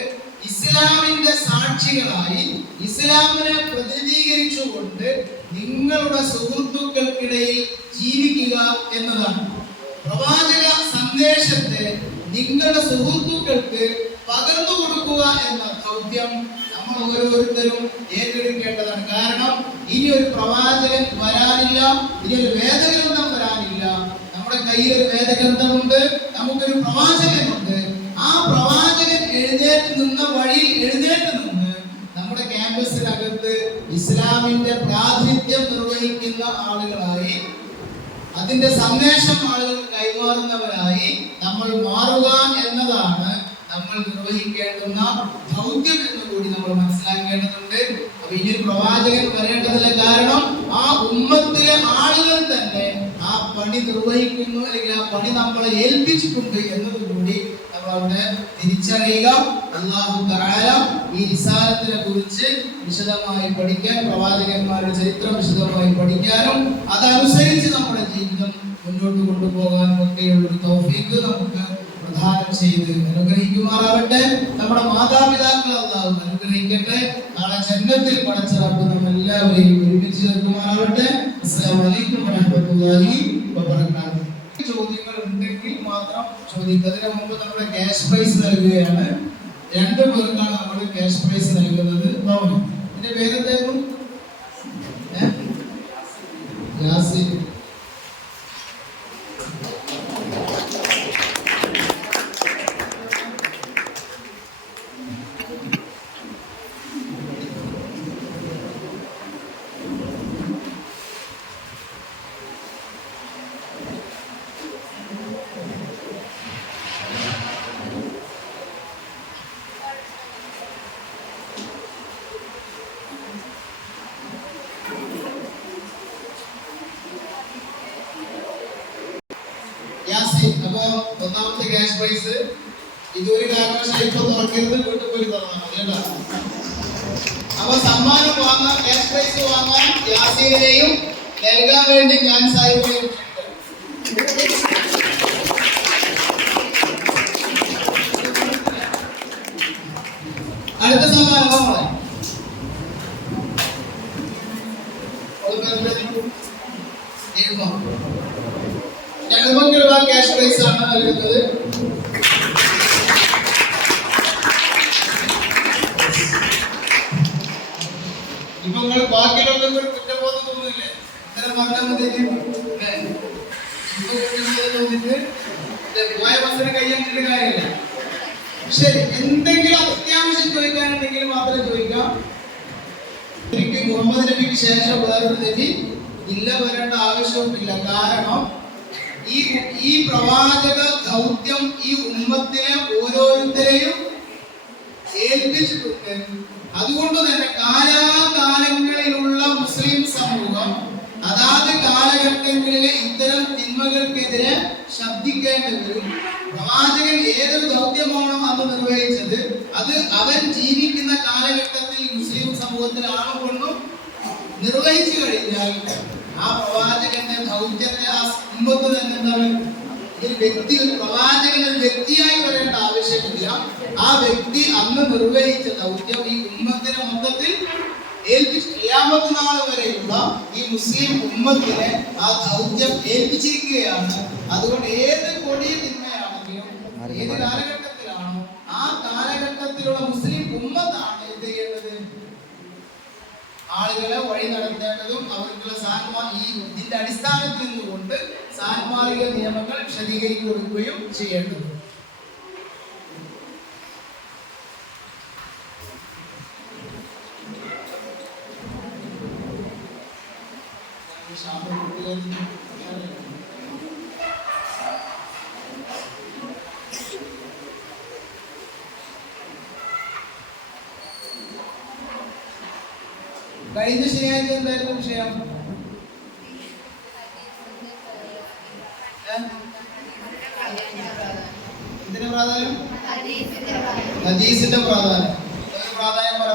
ഇസ്ലാമിന്റെ സാക്ഷികളായി ഇസ്ലാമിനെ പ്രതിനിധീകരിച്ചുകൊണ്ട് നിങ്ങളുടെ സുഹൃത്തുക്കൾക്കിടയിൽ ജീവിക്കുക എന്നതാണ്. പ്രവാചക സന്ദേശത്തെ നിങ്ങളുടെ സുഹൃത്തുക്കൾക്ക് പകർന്നു കൊടുക്കുക എന്ന ദൗത്യം നമ്മൾ ഓരോരുത്തരും ഏറ്റെടുക്കേണ്ടതാണ്. കാരണം ഇനി ഒരു പ്രവാചകൻ വരാനില്ല, ഇനി ഒരു വേദഗ്രന്ഥം വരാനില്ല. നമ്മുടെ കയ്യിൽ ഒരു വേദഗ്രന്ഥമുണ്ട്, നമുക്കൊരു പ്രവാചകനുണ്ട്. ആ പ്രവാചകൻ എഴുന്നേറ്റ് നിന്ന വഴിയിൽ എഴുന്നേറ്റ് നിന്ന് നമ്മുടെ ക്യാമ്പസിനകത്ത് ഇസ്ലാമിന്റെ പ്രാതിനിധ്യം നിർവഹിക്കുന്ന ആളുകളായി, അതിന്റെ സന്ദേശം ആളുകൾ കൈമാറുന്നവരായി നമ്മൾ മാറുക എന്നതാണ് നമ്മൾ നിർവഹിക്കേണ്ടുന്ന ദൗത്യം എന്ന് കൂടി നമ്മൾ മനസ്സിലാക്കേണ്ടതുണ്ട്. അപ്പൊ ഇനി ഒരു പ്രവാചകൻ വരേണ്ടതില്ല. കാരണം ആ ഉമ്മത്തിലെ ആളുകൾ തന്നെ ആ പണി നിർവഹിക്കുന്നു, അല്ലെങ്കിൽ ആ പണി നമ്മളെ ഏൽപ്പിച്ചിട്ടുണ്ട് എന്നതുകൂടി നമ്മളവിടെ തിരിച്ചറിയുക. അല്ലാഹു തആല ഈ റിസാലത്തിനെ കുറിച്ച് വിശദമായി പഠിക്കാൻ, പ്രവാചകന്മാരുടെ ചരിത്രം വിശദമായി പഠിക്കാനും അതനുസരിച്ച് നമ്മുടെ ജീവിതം മുന്നോട്ട് കൊണ്ടുപോകാനും ഒക്കെയുള്ള ഒരു തൗഫീഖ് നമുക്ക് പ്രദാനം ചെയ്ത് അനുഗ്രഹിക്കുമാറാവട്ടെ. നമ്മുടെ മാതാപിതാക്കൾ അല്ലാഹു അനുഗ്രഹിക്കട്ടെ. നാളെ ജന്നത്തിൽ പടച്ച റബ്ബ് നമ്മെല്ലാവരെയും ഒരുമിച്ച് ചേർക്കുമാറാവട്ടെ. അസ്സലാമു അലൈക്കും വറഹ്മത്തുള്ളാഹി വബറകാതുഹു. ചോദ്യങ്ങൾ ഉണ്ടെങ്കിൽ മാത്രം ചോദിക്കുക. അതിനു മുമ്പ് നമ്മുടെ ക്യാഷ് പ്രൈസ് നൽകുകയാണ്. 2 പേർക്കാണ് നമ്മൾ ക്യാഷ് പ്രൈസ് നൽകുന്നത്. ഇതിന്റെ പേരെന്തായിരുന്നു? യാസിൻ. അപ്പൊ ഒന്നാമത്തെ ക്യാഷ് പ്രൈസ് ഇതൊരു കാരണവശാലും ഇപ്പൊ തുറക്കരുത്, വീട്ടിൽ പോയി തുറന്നാൽ കേട്ടോ. അപ്പൊ സമ്മാനം വാങ്ങാൻ, ക്യാഷ് പ്രൈസ് വാങ്ങാൻ യാസീനെയും നൽകാൻ വേണ്ടി ഞാൻ സാഹിബിനെയും അടുത്ത സമ്മാനം നമ്മളെ ഞങ്ങൾക്കുള്ള ക്യാഷ് പ്രൈസ് ആണ് നൽകുന്നത്. ഇപ്പൊ നിങ്ങൾ ബാക്കിയുള്ള ഒരു കുറ്റബോധം തോന്നുന്നില്ലേ? ഇത്തരം പറഞ്ഞാൽ തോന്നിട്ട് പോയ ബസ്സിന് കയ്യാക്കിട്ട് കാര്യമില്ല. ശരി, എന്തെങ്കിലും അത്യാവശ്യം ചോദിക്കാനുണ്ടെങ്കിൽ മാത്രം ചോദിക്കാം. എനിക്ക് മുഹമ്മദ് നബിക്ക് ശേഷം വേറൊരു നബി ഇല്ല, വരേണ്ട ആവശ്യവുമില്ല. കാരണം ഈ പ്രവാചക ദൗത്യം ഈ ഉമ്മത്തിലെ ഓരോരുത്തരെയും ഏൽപ്പിച്ചിട്ടുണ്ട്. അതുകൊണ്ട് തന്നെ കാലാകാലങ്ങളിലുള്ള മുസ്ലിം സമൂഹം അതാത് കാലഘട്ടങ്ങളിലെ ഇത്തരം തിന്മകൾക്കെതിരെ ശബ്ദിക്കേണ്ടി വരും. പ്രവാചകൻ ഏതൊരു ദൗത്യമാണോ അന്ന് നിർവഹിച്ചത്, അത് അവൻ ജീവിക്കുന്ന കാലഘട്ടത്തിൽ മുസ്ലിം സമൂഹത്തിൽ ആണോ കൊണ്ടും നിർവഹിച്ചു കഴിഞ്ഞാൽ ആ പ്രവാചകന്റെ ദൗത്യത്തെ ആ ഉമ്മത്ത് തന്നെ എന്താണ്, ഒരു വ്യക്തി, ഒരു പ്രവാചകൻ ഒരു വ്യക്തിയായി വരേണ്ട ആവശ്യമില്ല. ആ വ്യക്തി അന്ന് നിർവഹിച്ച ദൗത്യം ഈ ഉമ്മത്തിനെ മൊത്തത്തിൽ ഏൽപ്പിച്ചു. ഖിയാമത്ത് നാൾ വരെയുള്ള ഈ മുസ്ലിം ഉമ്മത്തിനെ ആ ദൗത്യം ഏൽപ്പിച്ചിരിക്കുകയാണ്. അതുകൊണ്ട് ഏത് കൊടിയ തിന്മയാണെങ്കിലും ഏത് കാലഘട്ടത്തിലാണോ ആ കാലഘട്ടത്തിലുള്ള മുസ്ലിം ഉമ്മത്താണ് എന്ത് ചെയ്യേണ്ടത്, ആളുകളെ വഴി നടത്തേണ്ടതും അവർക്കുള്ള ഇതിന്റെ അടിസ്ഥാനത്തിൽ നിന്നുകൊണ്ട് സാൻമാർഗിക നിയമങ്ങൾ വിശദീകരിച്ചു കൊടുക്കുകയും ചെയ്യേണ്ടതും. കഴിഞ്ഞ ശനിയാഴ്ച എന്തായിരുന്നു വിഷയം? എന്തിനു പ്രാധാന്യം? ഹദീസിന്റെ പ്രാധാന്യം. ഒരു പ്രാധാന്യം പറ.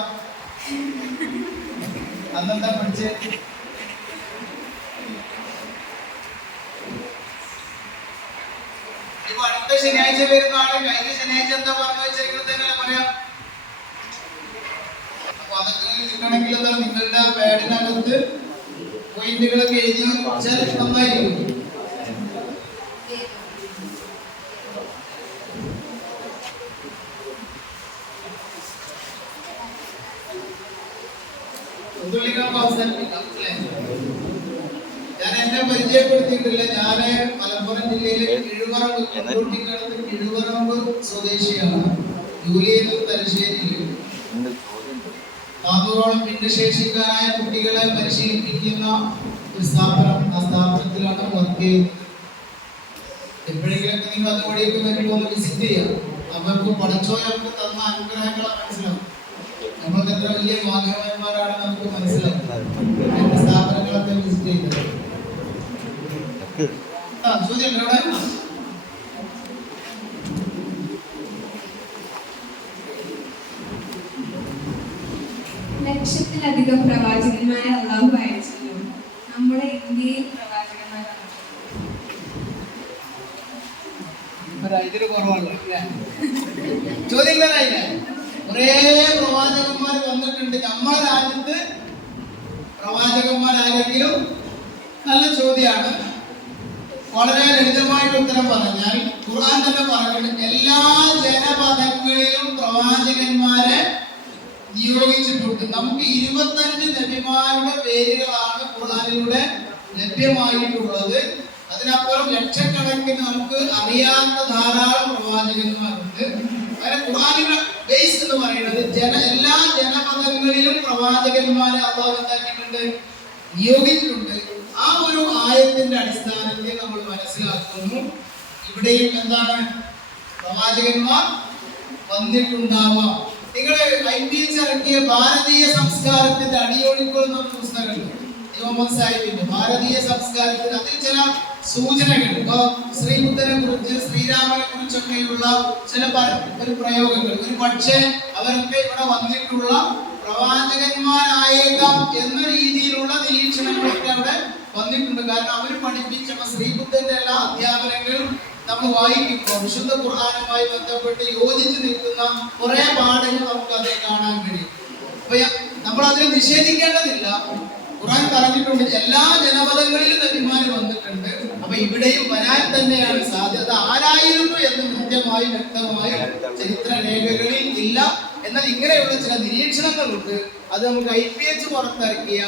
അന്നെന്താ പഠിച്ചേ? ഇപ്പൊ അടുത്ത ശനിയാഴ്ച വരുന്ന ആള് കഴിഞ്ഞ ശനിയാഴ്ച എന്താ പറഞ്ഞു വെച്ചിരിക്കുന്നത് തന്നെ പറയാം. അപ്പൊ അതൊക്കെ കിട്ടണമെങ്കിൽ എന്താ നിങ്ങളുടെ പാഡിനകത്ത് പോയിന്റുകളൊക്കെ എഴുതി വെച്ചാൽ നന്നായിരിക്കും. ഞാൻ എന്നെ പരിചയപ്പെടുത്തിയിട്ടില്ല. ഞാന് മലപ്പുറം ജില്ലയിലെ കിഴുവറമ്പ് സ്വദേശിയാണ്. ജോലി ചെയ്തത് തലശ്ശേരിയിൽ. 400ഓളം ഭിന്നശേഷിക്കാരായ കുട്ടികളെ പരിശീലിപ്പിക്കുന്ന ഒരു സ്ഥാപനം. ആ സ്ഥാപനത്തിലാണ് വർക്ക് ചെയ്യുന്നത്. എപ്പോഴെങ്കിലൊക്കെ നിങ്ങൾ അതുവഴിയൊക്കെ വരുമ്പോൾ ഒന്ന് വിസിറ്റ് ചെയ്യാം. അവർക്ക് പഠിച്ചവർക്ക് തന്ന അനുഗ്രഹങ്ങളെ മനസ്സിലാവും. നമ്മൾക്ക് എത്ര വലിയ ഭാഗ്യവാന്മാരാണ് നമുക്ക് മനസ്സിലാവും. സ്ഥാപനങ്ങളൊക്കെ വിസിറ്റ് ചെയ്തത്. ചോദ്യം ഇവിടെ ലക്ഷത്തിലധികം പ്രവാചകന്മാരെ അള്ളാഹു അയച്ചല്ലോ. നമ്മുടെ ഇന്ത്യയിൽ പ്രവാചകന്മാരാണ് ചോദ്യം തരായില്ല. കുറേ പ്രവാചകന്മാർ വന്നിട്ടുണ്ട്. നമ്മുടെ രാജ്യത്ത് പ്രവാചകന്മാരാരെങ്കിലും? നല്ല ചോദ്യമാണ്. വളരെ ലളിതമായിട്ട് ഉത്തരം പറഞ്ഞാൽ ഖുർആൻ തന്നെ പറഞ്ഞിട്ടുണ്ട്, എല്ലാ ജനപദങ്ങളിലും പ്രവാചകന്മാരെ നിയോഗിച്ചിട്ടുണ്ട്. നമുക്ക് 25 നബിമാരുടെ പേരുകളാണ് ഖുർആനിലൂടെ ലഭ്യമായിട്ടുള്ളത്. അതിനപ്പുറം ലക്ഷക്കണക്കിന് നമുക്ക് അറിയാത്ത ധാരാളം പ്രവാചകന്മാരുണ്ട്. അങ്ങനെ ഖുർആനിലെ ബേസ് എന്ന് പറയുന്നത് എല്ലാ ജനപദങ്ങളിലും പ്രവാചകന്മാരെ അല്ലാഹു എന്താക്കിയിട്ടുണ്ട്, നിയോഗിച്ചിട്ടുണ്ട്. ആ ഒരു ആയത്തിന്റെ അടിസ്ഥാനത്തിൽ നമ്മൾ മനസ്സിലാക്കുന്നു ഇവിടെയും എന്താണ് പ്രവാചകന്മാർ വന്നിട്ടുണ്ടാവാം. നിങ്ങൾ IPH ഇറക്കിയ ഭാരതീയ സംസ്കാരത്തിന്റെ അടിയൊഴുക്കുകൾ എന്ന പുസ്തകമുണ്ട്. സാഹിബിന്റെ ഭാരതീയ സംസ്കാരത്തിന് അതിൽ ചില സൂചനകൾ, ഇപ്പൊ ശ്രീബുദ്ധനെ കുറിച്ച് ശ്രീരാമനെ കുറിച്ചൊക്കെയുള്ള ചില പ്രയോഗങ്ങൾ, ഒരു പക്ഷേ അവരൊക്കെ ഇവിടെ വന്നിട്ടുള്ള പ്രവാചകന്മാരായേക്കാം എന്ന രീതിയിലുള്ള നിരീക്ഷണങ്ങളൊക്കെ അവിടെ വന്നിട്ടുണ്ട്. കാരണം അവർ പഠിപ്പിച്ച ശ്രീബുദ്ധന്റെ എല്ലാ അധ്യാപനങ്ങളും നമ്മൾ വായിക്കുമ്പോൾ വിശുദ്ധ ഖുർആനുമായി ബന്ധപ്പെട്ട് യോജിച്ച് നിൽക്കുന്ന കുറെ പാഠങ്ങൾ നമുക്ക് അതിൽ കാണാൻ കഴിയും. അപ്പൊ നമ്മൾ അതിനെ നിഷേധിക്കേണ്ടതില്ല. ഖുർആൻ പറഞ്ഞിട്ടുണ്ട് എല്ലാ ജനപദങ്ങളിലും നബിമാര് വന്നിട്ടുണ്ട്. അപ്പൊ ഇവിടെയും വരാൻ തന്നെയാണ് സാധ്യത. ആരായിരുന്നു എന്ന് കൃത്യമായി വ്യക്തമായി ചരിത്ര രേഖകളിൽ ഇല്ല. എന്നാൽ ഇങ്ങനെയുള്ള ചില നിരീക്ഷണങ്ങളുണ്ട്. അത് നമുക്ക് IPH പുറത്തിറക്കിയ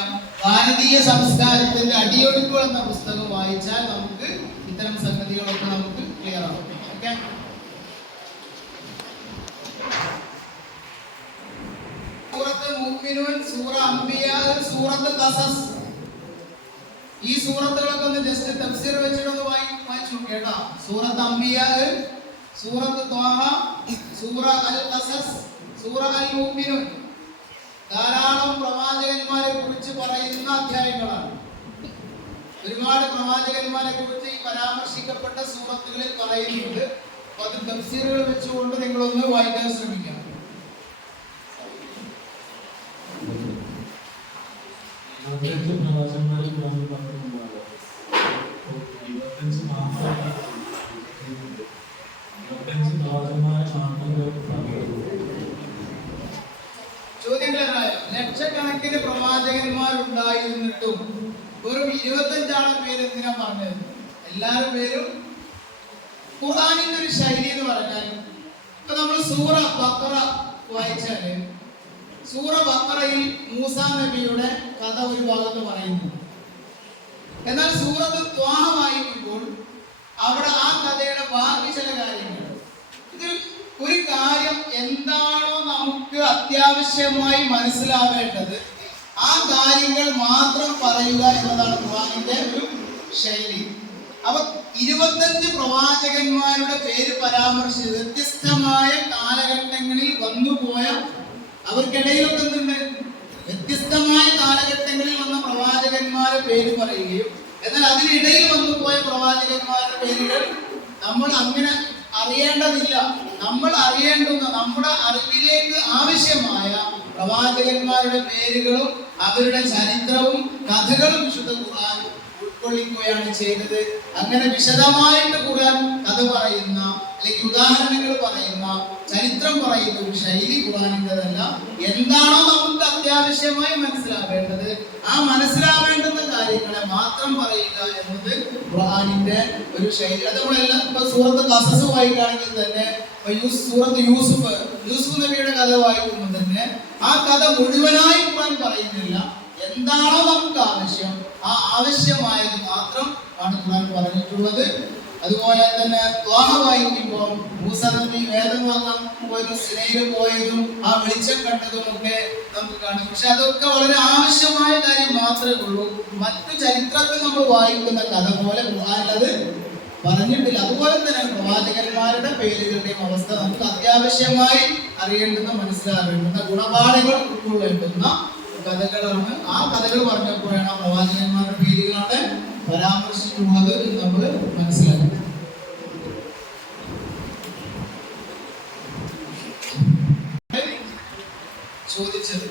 ഭാരതീയ സംസ്കാരത്തിന്റെ അടിയൊഴുക്കുകൾ എന്ന പുസ്തകം വായിച്ചാൽ നമുക്ക് ഇത്തരം സംഗതികളൊക്കെ നമുക്ക് ക്ലിയർ ആവും. ഓക്കെ, സൂറത്ത് മുഅ്മിനൂൻ, സൂറ അംബിയാ, സൂറത്ത് ഖസസ്, ഈ സൂറത്തുകളൊക്കെ ഒന്ന് ജസ്റ്റ് തഫ്സീർ വെച്ചിട്ടൊന്ന് വായിച്ചു കേട്ടോ. സൂറത്ത് അംബിയാ, സൂറത്ത് ത്വാഹ, സൂറ അൽ ഖസസ്, സൂറ അൽ മുഅ്മിനൂൻ ധാരാളം പ്രവാചകന്മാരെ കുറിച്ച് പറയുന്ന അധ്യായങ്ങളാണ്. ഒരുപാട് പ്രവാചകന്മാരെ കുറിച്ച് ഈ പരാമർശിക്കപ്പെട്ട സൂറത്തുകളിൽ പറയുന്നുണ്ട്. അപ്പൊ അത് തഫ്സീറുകൾ വെച്ചുകൊണ്ട് നിങ്ങളൊന്ന് വായിക്കാൻ ശ്രമിക്കാം. ചോദ്യങ്ങളായ ലക്ഷക്കണക്കിന് പ്രവാചകന്മാരുണ്ടായിരുന്നിട്ടും വെറും 25 പേര് എന്തിനാ പറഞ്ഞത്? എല്ലാവരും പേരും ഖുർആനിന്റെ ഒരു ശൈലി എന്ന് പറഞ്ഞാൽ, ഇപ്പൊ നമ്മൾ സൂറ ബഖറ വായിച്ചാല് സൂറ ബഖറയിൽ മൂസാ നബിയുടെ കഥ ഒരു ഭാഗത്ത് പറയുന്നു. എന്നാൽ സൂറത്ത് ത്വാഹ വായിക്കുമ്പോൾ അവിടെ ആ കഥയുടെ ബാക്കി ചില കാര്യങ്ങൾ, ഇത് ഒരു കാര്യം എന്താണോ നമുക്ക് അത്യാവശ്യമായി മനസ്സിലാവേണ്ടത് ആ കാര്യങ്ങൾ മാത്രം പറയുക എന്നതാണ് ഖുർആനിന്റെ ഒരു ശൈലി. അപ്പൊ 25 പ്രവാചകന്മാരുടെ പേര് പരാമർശിച്ച് വ്യത്യസ്തമായ കാലഘട്ടങ്ങളിൽ വന്നുപോയ, അവർക്കിടയിലൊക്കെ എന്തുണ്ട്, വ്യത്യസ്തമായ കാലഘട്ടങ്ങളിൽ വന്ന പ്രവാചകന്മാരുടെ പേര് പറയുകയും എന്നാൽ അതിനിടയിൽ വന്നുപോയ പ്രവാചകന്മാരുടെ പേരുകൾ നമ്മൾ അങ്ങനെ അറിയേണ്ടതില്ല. നമ്മൾ അറിയേണ്ടുന്ന നമ്മുടെ അറിവിലേക്ക് ആവശ്യമായ പ്രവാചകന്മാരുടെ പേരുകളും അവരുടെ ചരിത്രവും കഥകളും വിശുദ്ധ ഖുർആൻ ഉൾക്കൊള്ളിക്കുകയാണ് ചെയ്തത്. അങ്ങനെ വിശദമായിട്ട് ഖുർആൻ കഥ പറയുന്ന അല്ലെങ്കിൽ ഉദാഹരണങ്ങൾ പറയുന്ന ചരിത്രം പറയുന്ന ഒരു ശൈലി ഖുർആനിൻ്റെതല്ല. എന്താണോ നമുക്ക് അത്യാവശ്യമായി മനസ്സിലാവേണ്ടത് ആ മനസ്സിലാവേണ്ടുന്ന കാര്യങ്ങളെ മാത്രം പറയുക എന്നത് ഖുർആനിന്റെ ഒരു ശൈലി. അത് നമ്മളെല്ലാം ഇപ്പൊ സൂറത്ത് ഖസസ് വായിക്കുകയാണെങ്കിൽ തന്നെ സൂറത്ത് യൂസുഫ് നബിയുടെ കഥ വായിക്കുമ്പോൾ തന്നെ ആ കഥ മുഴുവനായി ഖുർആൻ പറയുന്നില്ല. എന്താണോ നമുക്ക് ആവശ്യം ആ ആവശ്യമായത് മാത്രം ആണ് ഖുർആൻ പറഞ്ഞിട്ടുള്ളത്. അതുപോലെ തന്നെ ത്വാഹ വായിക്കുമ്പോൾ മൂസ നബി വേദം വാങ്ങാൻ പോയതും സിനയിൽ പോയതും ആ വെളിച്ചം കണ്ടതും ഒക്കെ നമുക്ക് കാണും. പക്ഷെ അതൊക്കെ വളരെ ആവശ്യമായ കാര്യം മാത്രമേ ഉള്ളൂ. മറ്റു ചരിത്രത്തിൽ നമ്മൾ വായിക്കുന്ന കഥ പോലെ ഖുർആനിലത് പറഞ്ഞിട്ടില്ല. അതുപോലെ തന്നെ പ്രവാചകന്മാരുടെ പേരുകളുടെയും അവസ്ഥ നമുക്ക് അത്യാവശ്യമായി അറിയേണ്ടുന്ന മനസ്സിലാവേണ്ടുന്ന ഗുണപാഠങ്ങൾ ഉൾക്കൊള്ളേണ്ടുന്ന കഥകളാണ്. ആ കഥകൾ പറഞ്ഞപ്പോഴാണ് പ്രവാചകന്മാരുടെ പേരുകളാണ് പരാമർശിച്ചിട്ടുള്ളത് എന്ന് നമ്മൾ മനസ്സിലാക്കി. ചോദിച്ചത്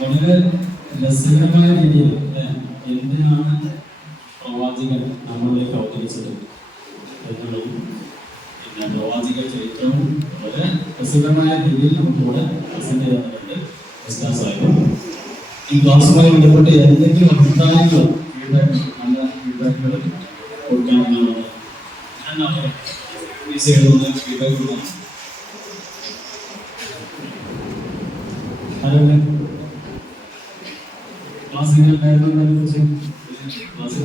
വളരെ രസകരമായ രീതിയിൽ എന്തിനാണ് പ്രവാചകൻ നമ്മളിലേക്ക് അവതരിച്ചത് എന്നുള്ളതും പിന്നെ പ്രവാചക ചരിത്രവും വളരെ രസകരമായ രീതിയിൽ നമുക്കിവിടെ പ്രസന്റ് ചെയ്തിട്ടുണ്ട്. ഈ ക്ലാസ്സുമായി ബന്ധപ്പെട്ട് എന്തെങ്കിലും അഭിപ്രായങ്ങൾ നല്ല ഫീഡ്ബാക്കുകൾ കൊടുക്കാനുള്ളതാണ്. ഈ സൈഡിൽ നിന്ന് ഫീഡ്ബാക്ക് കൊടുക്കണം. ക്ലാസ്സിനെ കുറിച്ച് ക്ലാസ്സിൽ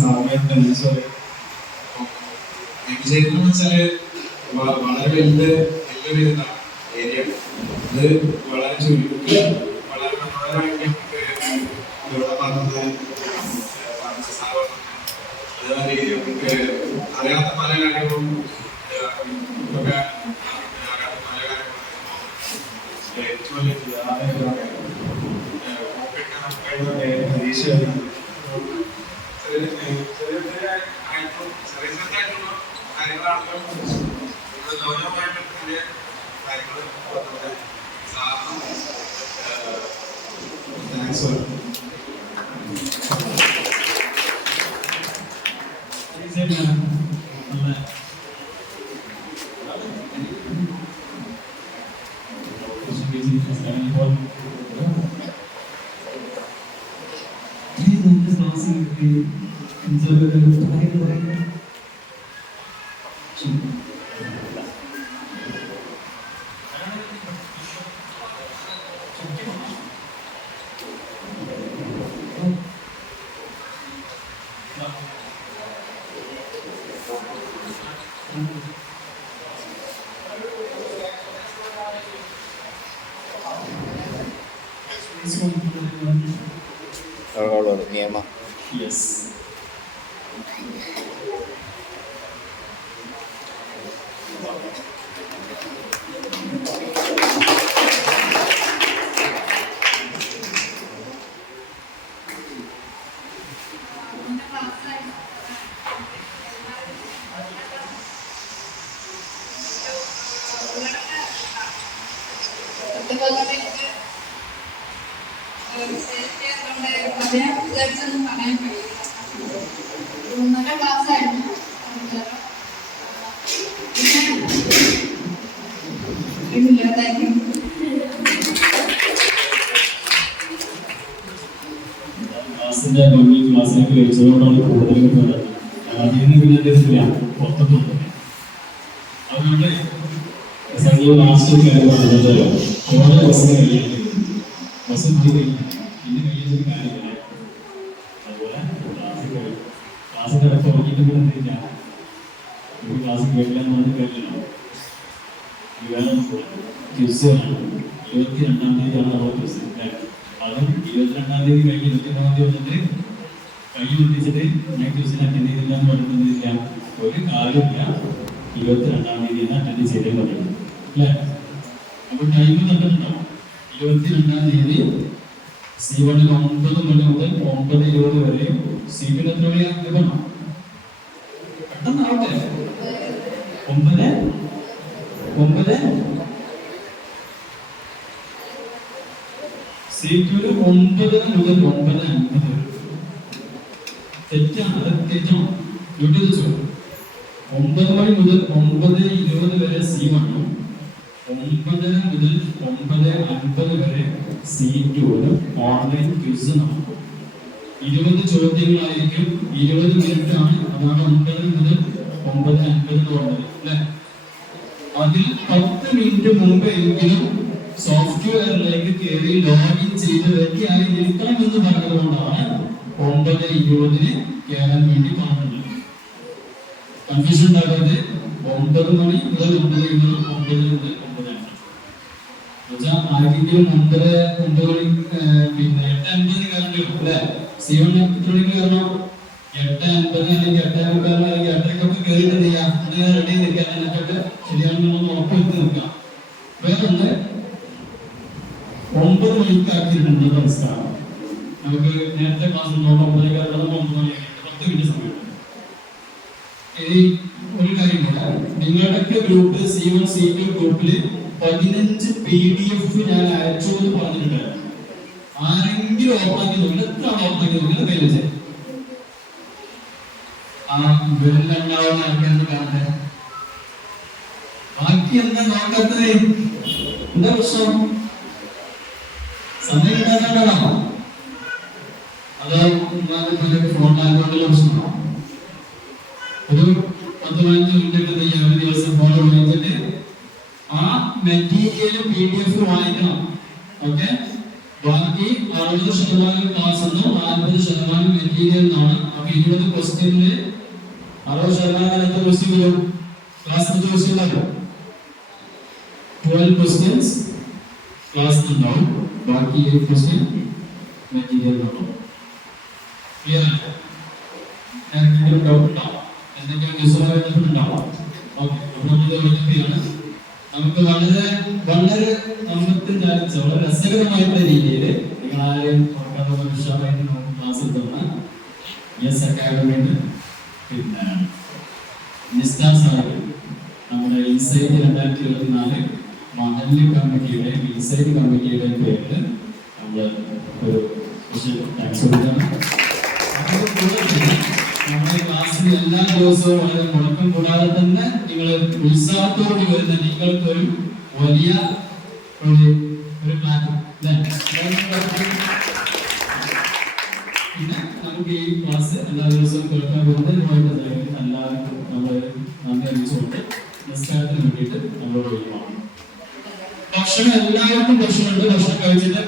സമയത്ത് വിജയിക്കുന്ന വെച്ചാല് വളരെ വലിയൊരു ഇതാണ് ഏരിയ. അത് വളരെ ചുരുക്കി വളരെ മനോഹരമായിട്ട് ഇവിടെ പറഞ്ഞത് അതേമാതിരി നമുക്ക് അറിയാത്ത പല കാര്യങ്ങളും ഒക്കെ അറിയാത്ത പല കാര്യങ്ങളും ഏറ്റവും പരീക്ഷ നിയമ യെസ് വിചാരിച്ചൊന്നും പറയാൻ കഴിയില്ല. നല്ല ക്ലാസ്സായിരുന്നു. ക്ലാസ്സിന്റെ ക്ലാസ്സിലേക്ക് കഴിച്ചതുകൊണ്ടാണ് കൂടുതൽ കിട്ടുന്നത്. അതിൽ നിന്ന് പിന്നെ പുറത്തുണ്ട്. അതുകൊണ്ട് നിങ്ങൾ ലാസ്റ്റ് കാര്യം പറഞ്ഞത് ഓരോ ബസ്സിന് കഴിയാൻ ബസ് പോയി കഴിഞ്ഞാൽ ഇന്ന് കഴിയുന്നൊരു കാര്യമില്ല. അതുപോലെ ക്ലാസ് കിടപ്പ് ഉറങ്ങിയിട്ട് കൂടെ എന്തില്ല ഒരു ക്ലാസ് കേട്ടില്ല എന്ന് പറഞ്ഞ് കേട്ടില്ല. വേറെ ക്വിസുകളാണ്. 22-ാം തീയതിയാണ് നമ്മുടെ ക്വിസ്. അതും 22-ാം തീയതി കഴിഞ്ഞ് 23-ാം തീയതി വന്നിട്ട് കൈ ഒന്നിച്ചിട്ട് ഞാൻ ക്വിസിന് അറ്റൻഡ് ചെയ്തില്ല എന്ന് പറഞ്ഞിട്ടില്ല. ഒരു കാര്യമില്ല. 22-ാം തീയതി അറ്റൻഡ് ചെയ്തേ പറയും അല്ലേ? അപ്പൊ ടൈം തന്നിട്ടുണ്ടാവും. 22-ാം തീയതി C1 9 മണി മുതൽ 9:20 വരെ. C2 എത്ര മണിയാണ്? പെട്ടെന്നാവട്ടെ. 9 C2 9 മുതൽ 9:50. തെറ്റാണ്, അത് തെറ്റാണ്. യൂട്യൂബ് വെച്ചോ. 9 മണി മുതൽ 9:20 വരെ C1, 9 മുതൽ 9:50 വരെ C2 ഓൺലൈൻ ക്വിസ് നടക്കും. 20 ചോദ്യങ്ങളായിരിക്കും. 20 മിനിറ്റ് ആണ്. അതാണ് 9 മുതൽ 9:50 എന്ന് പറഞ്ഞത് അല്ലേ? അതിൽ 10 മിനിറ്റ് മുമ്പെങ്കിലും സോഫ്റ്റ്വെയറിലേക്ക് കയറി ലോഗിൻ ചെയ്ത് റെഡിയായി നിൽക്കണമെന്ന് പറഞ്ഞതുകൊണ്ടാണ് 9:20 കയറാൻ വേണ്ടി പറഞ്ഞത്. കൺഫ്യൂഷൻ ഉണ്ടാകാതെ 9 മണി മുതൽ 9:20, 9 മുതൽ 9:50. ആർക്കെങ്കിലും 9 മണി പിന്നെ 8:50 കയറേണ്ടി വരും അല്ലെ? C1 എത്ര മണിക്ക് കയറണം? 8:50 അല്ലെങ്കിൽ 8:45 അല്ലെങ്കിൽ 8:00 കയറിയിട്ട് ചെയ്യാം. റെഡി നിൽക്കാൻ അതിനൊക്കെ ശരിയാണെന്ന് ഉറപ്പുവരുത്തി നിൽക്കാം. വേറൊന്ന് 9 മണിക്കാക്കിയിട്ടുണ്ട് സംസ്കാരം. നമുക്ക് നേരത്തെ ക്ലാസ് 9 മണിക്ക് 10 മിനിറ്റ് സമയമുണ്ട്. ഇനി ഒരു കാര്യം കൂടെ, നിങ്ങളുടെയൊക്കെ ഗ്രൂപ്പ് C1 C2 ഗ്രൂപ്പിൽ 15 PDF ഞാൻ അയച്ചു എന്ന് പറഞ്ഞിട്ടുണ്ടായിരുന്നു. ആരെങ്കിലും ഓപ്പണാക്കി നോക്കില്ല. എത്ര ഓപ്പണാക്കി നോക്കില്ല കൈ വെച്ചേ. ആ വെള്ളുണ്ടാവുന്ന ആൾക്കാരെന്ന് കാണട്ടെ. ബാക്കി എന്താ നോക്കാത്തത്? എന്താ പ്രശ്നം? സമയം ഉണ്ടാക്കാനാണോ? അതോ ഫോൺ ആയതുകൊണ്ടുള്ള പ്രശ്നമാണോ? ഒരു 10-15 മിനിറ്റ് ചെയ്യാം. ഒരു ദിവസം ഫോൺ ഉപയോഗിച്ചിട്ട് ആ മെറ്റീരിയൽ PDF വായിക്കണം. ഓക്കെ, ബാക്കി 60% ക്ലാസ് എന്നും 40% മെറ്റീരിയൽ എന്നാണ്. അപ്പൊ 20 ക്വസ്റ്റ്യനില് 60% എത്ര ക്വസ്റ്റ്യൻ വരും? ക്ലാസ് 12 ക്വസ്റ്റ്യൻസ് ക്ലാസ് ഉണ്ടാവും. ബാക്കി 8 ക്വസ്റ്റ്യൻ മെറ്റീരിയൽ ഉണ്ടാവും. ക്ലിയർ ആണ്? എന്തെങ്കിലും ഡൗട്ട് ഉണ്ടാവും? എന്തെങ്കിലും ഡിസോർഡർ ഉണ്ടാവും? ഓക്കെ, അപ്പോൾ നമ്മൾ വെട്ടിയാണ്. നമുക്ക് വളരെ വളരെ രസകരമായിട്ടുള്ള രീതിയിൽ നിങ്ങൾ ആരെയും ഉഷാറായിട്ട് നമുക്ക് ക്ലാസ് എടുത്തതാണ്. യെസ് അക്കാഡമിയുടെ പിന്നെ നിസ്റ്റാർ സാഹിബ് നമ്മുടെ ഇൻസൈറ്റ് 2024 മഹല്ല് കമ്മിറ്റിയുടെയും ഇൻസൈറ്റ് കമ്മിറ്റിയുടെയും പേരിൽ നമ്മൾ ഒരു താങ്ക്സ് കൊടുക്കണം. നമ്മുടെ ക്ലാസ്സിൽ എല്ലാ ദിവസവും വളരെ മുടക്കം കൂടാതെ തന്നെ നിങ്ങൾ ഉത്സാഹത്തോടെ വരുന്ന നിങ്ങൾക്കൊരു വലിയ ഒരു പ്ലാറ്റ്ഫോം. പിന്നെ നമുക്ക് ഈ ക്ലാസ് എല്ലാ ദിവസവും കേൾക്കാൻ വരുന്നതിനുമായിട്ട് എല്ലാവർക്കും നമ്മൾ നന്ദി അറിയിച്ചുകൊണ്ട് നിസ്കാരത്തിന് വേണ്ടിയിട്ട് നമ്മളോട് ഒഴിവാണ്. ഭക്ഷണം എല്ലാവർക്കും ഭക്ഷണമുണ്ട്. ഭക്ഷണം കഴിച്ചിട്ട്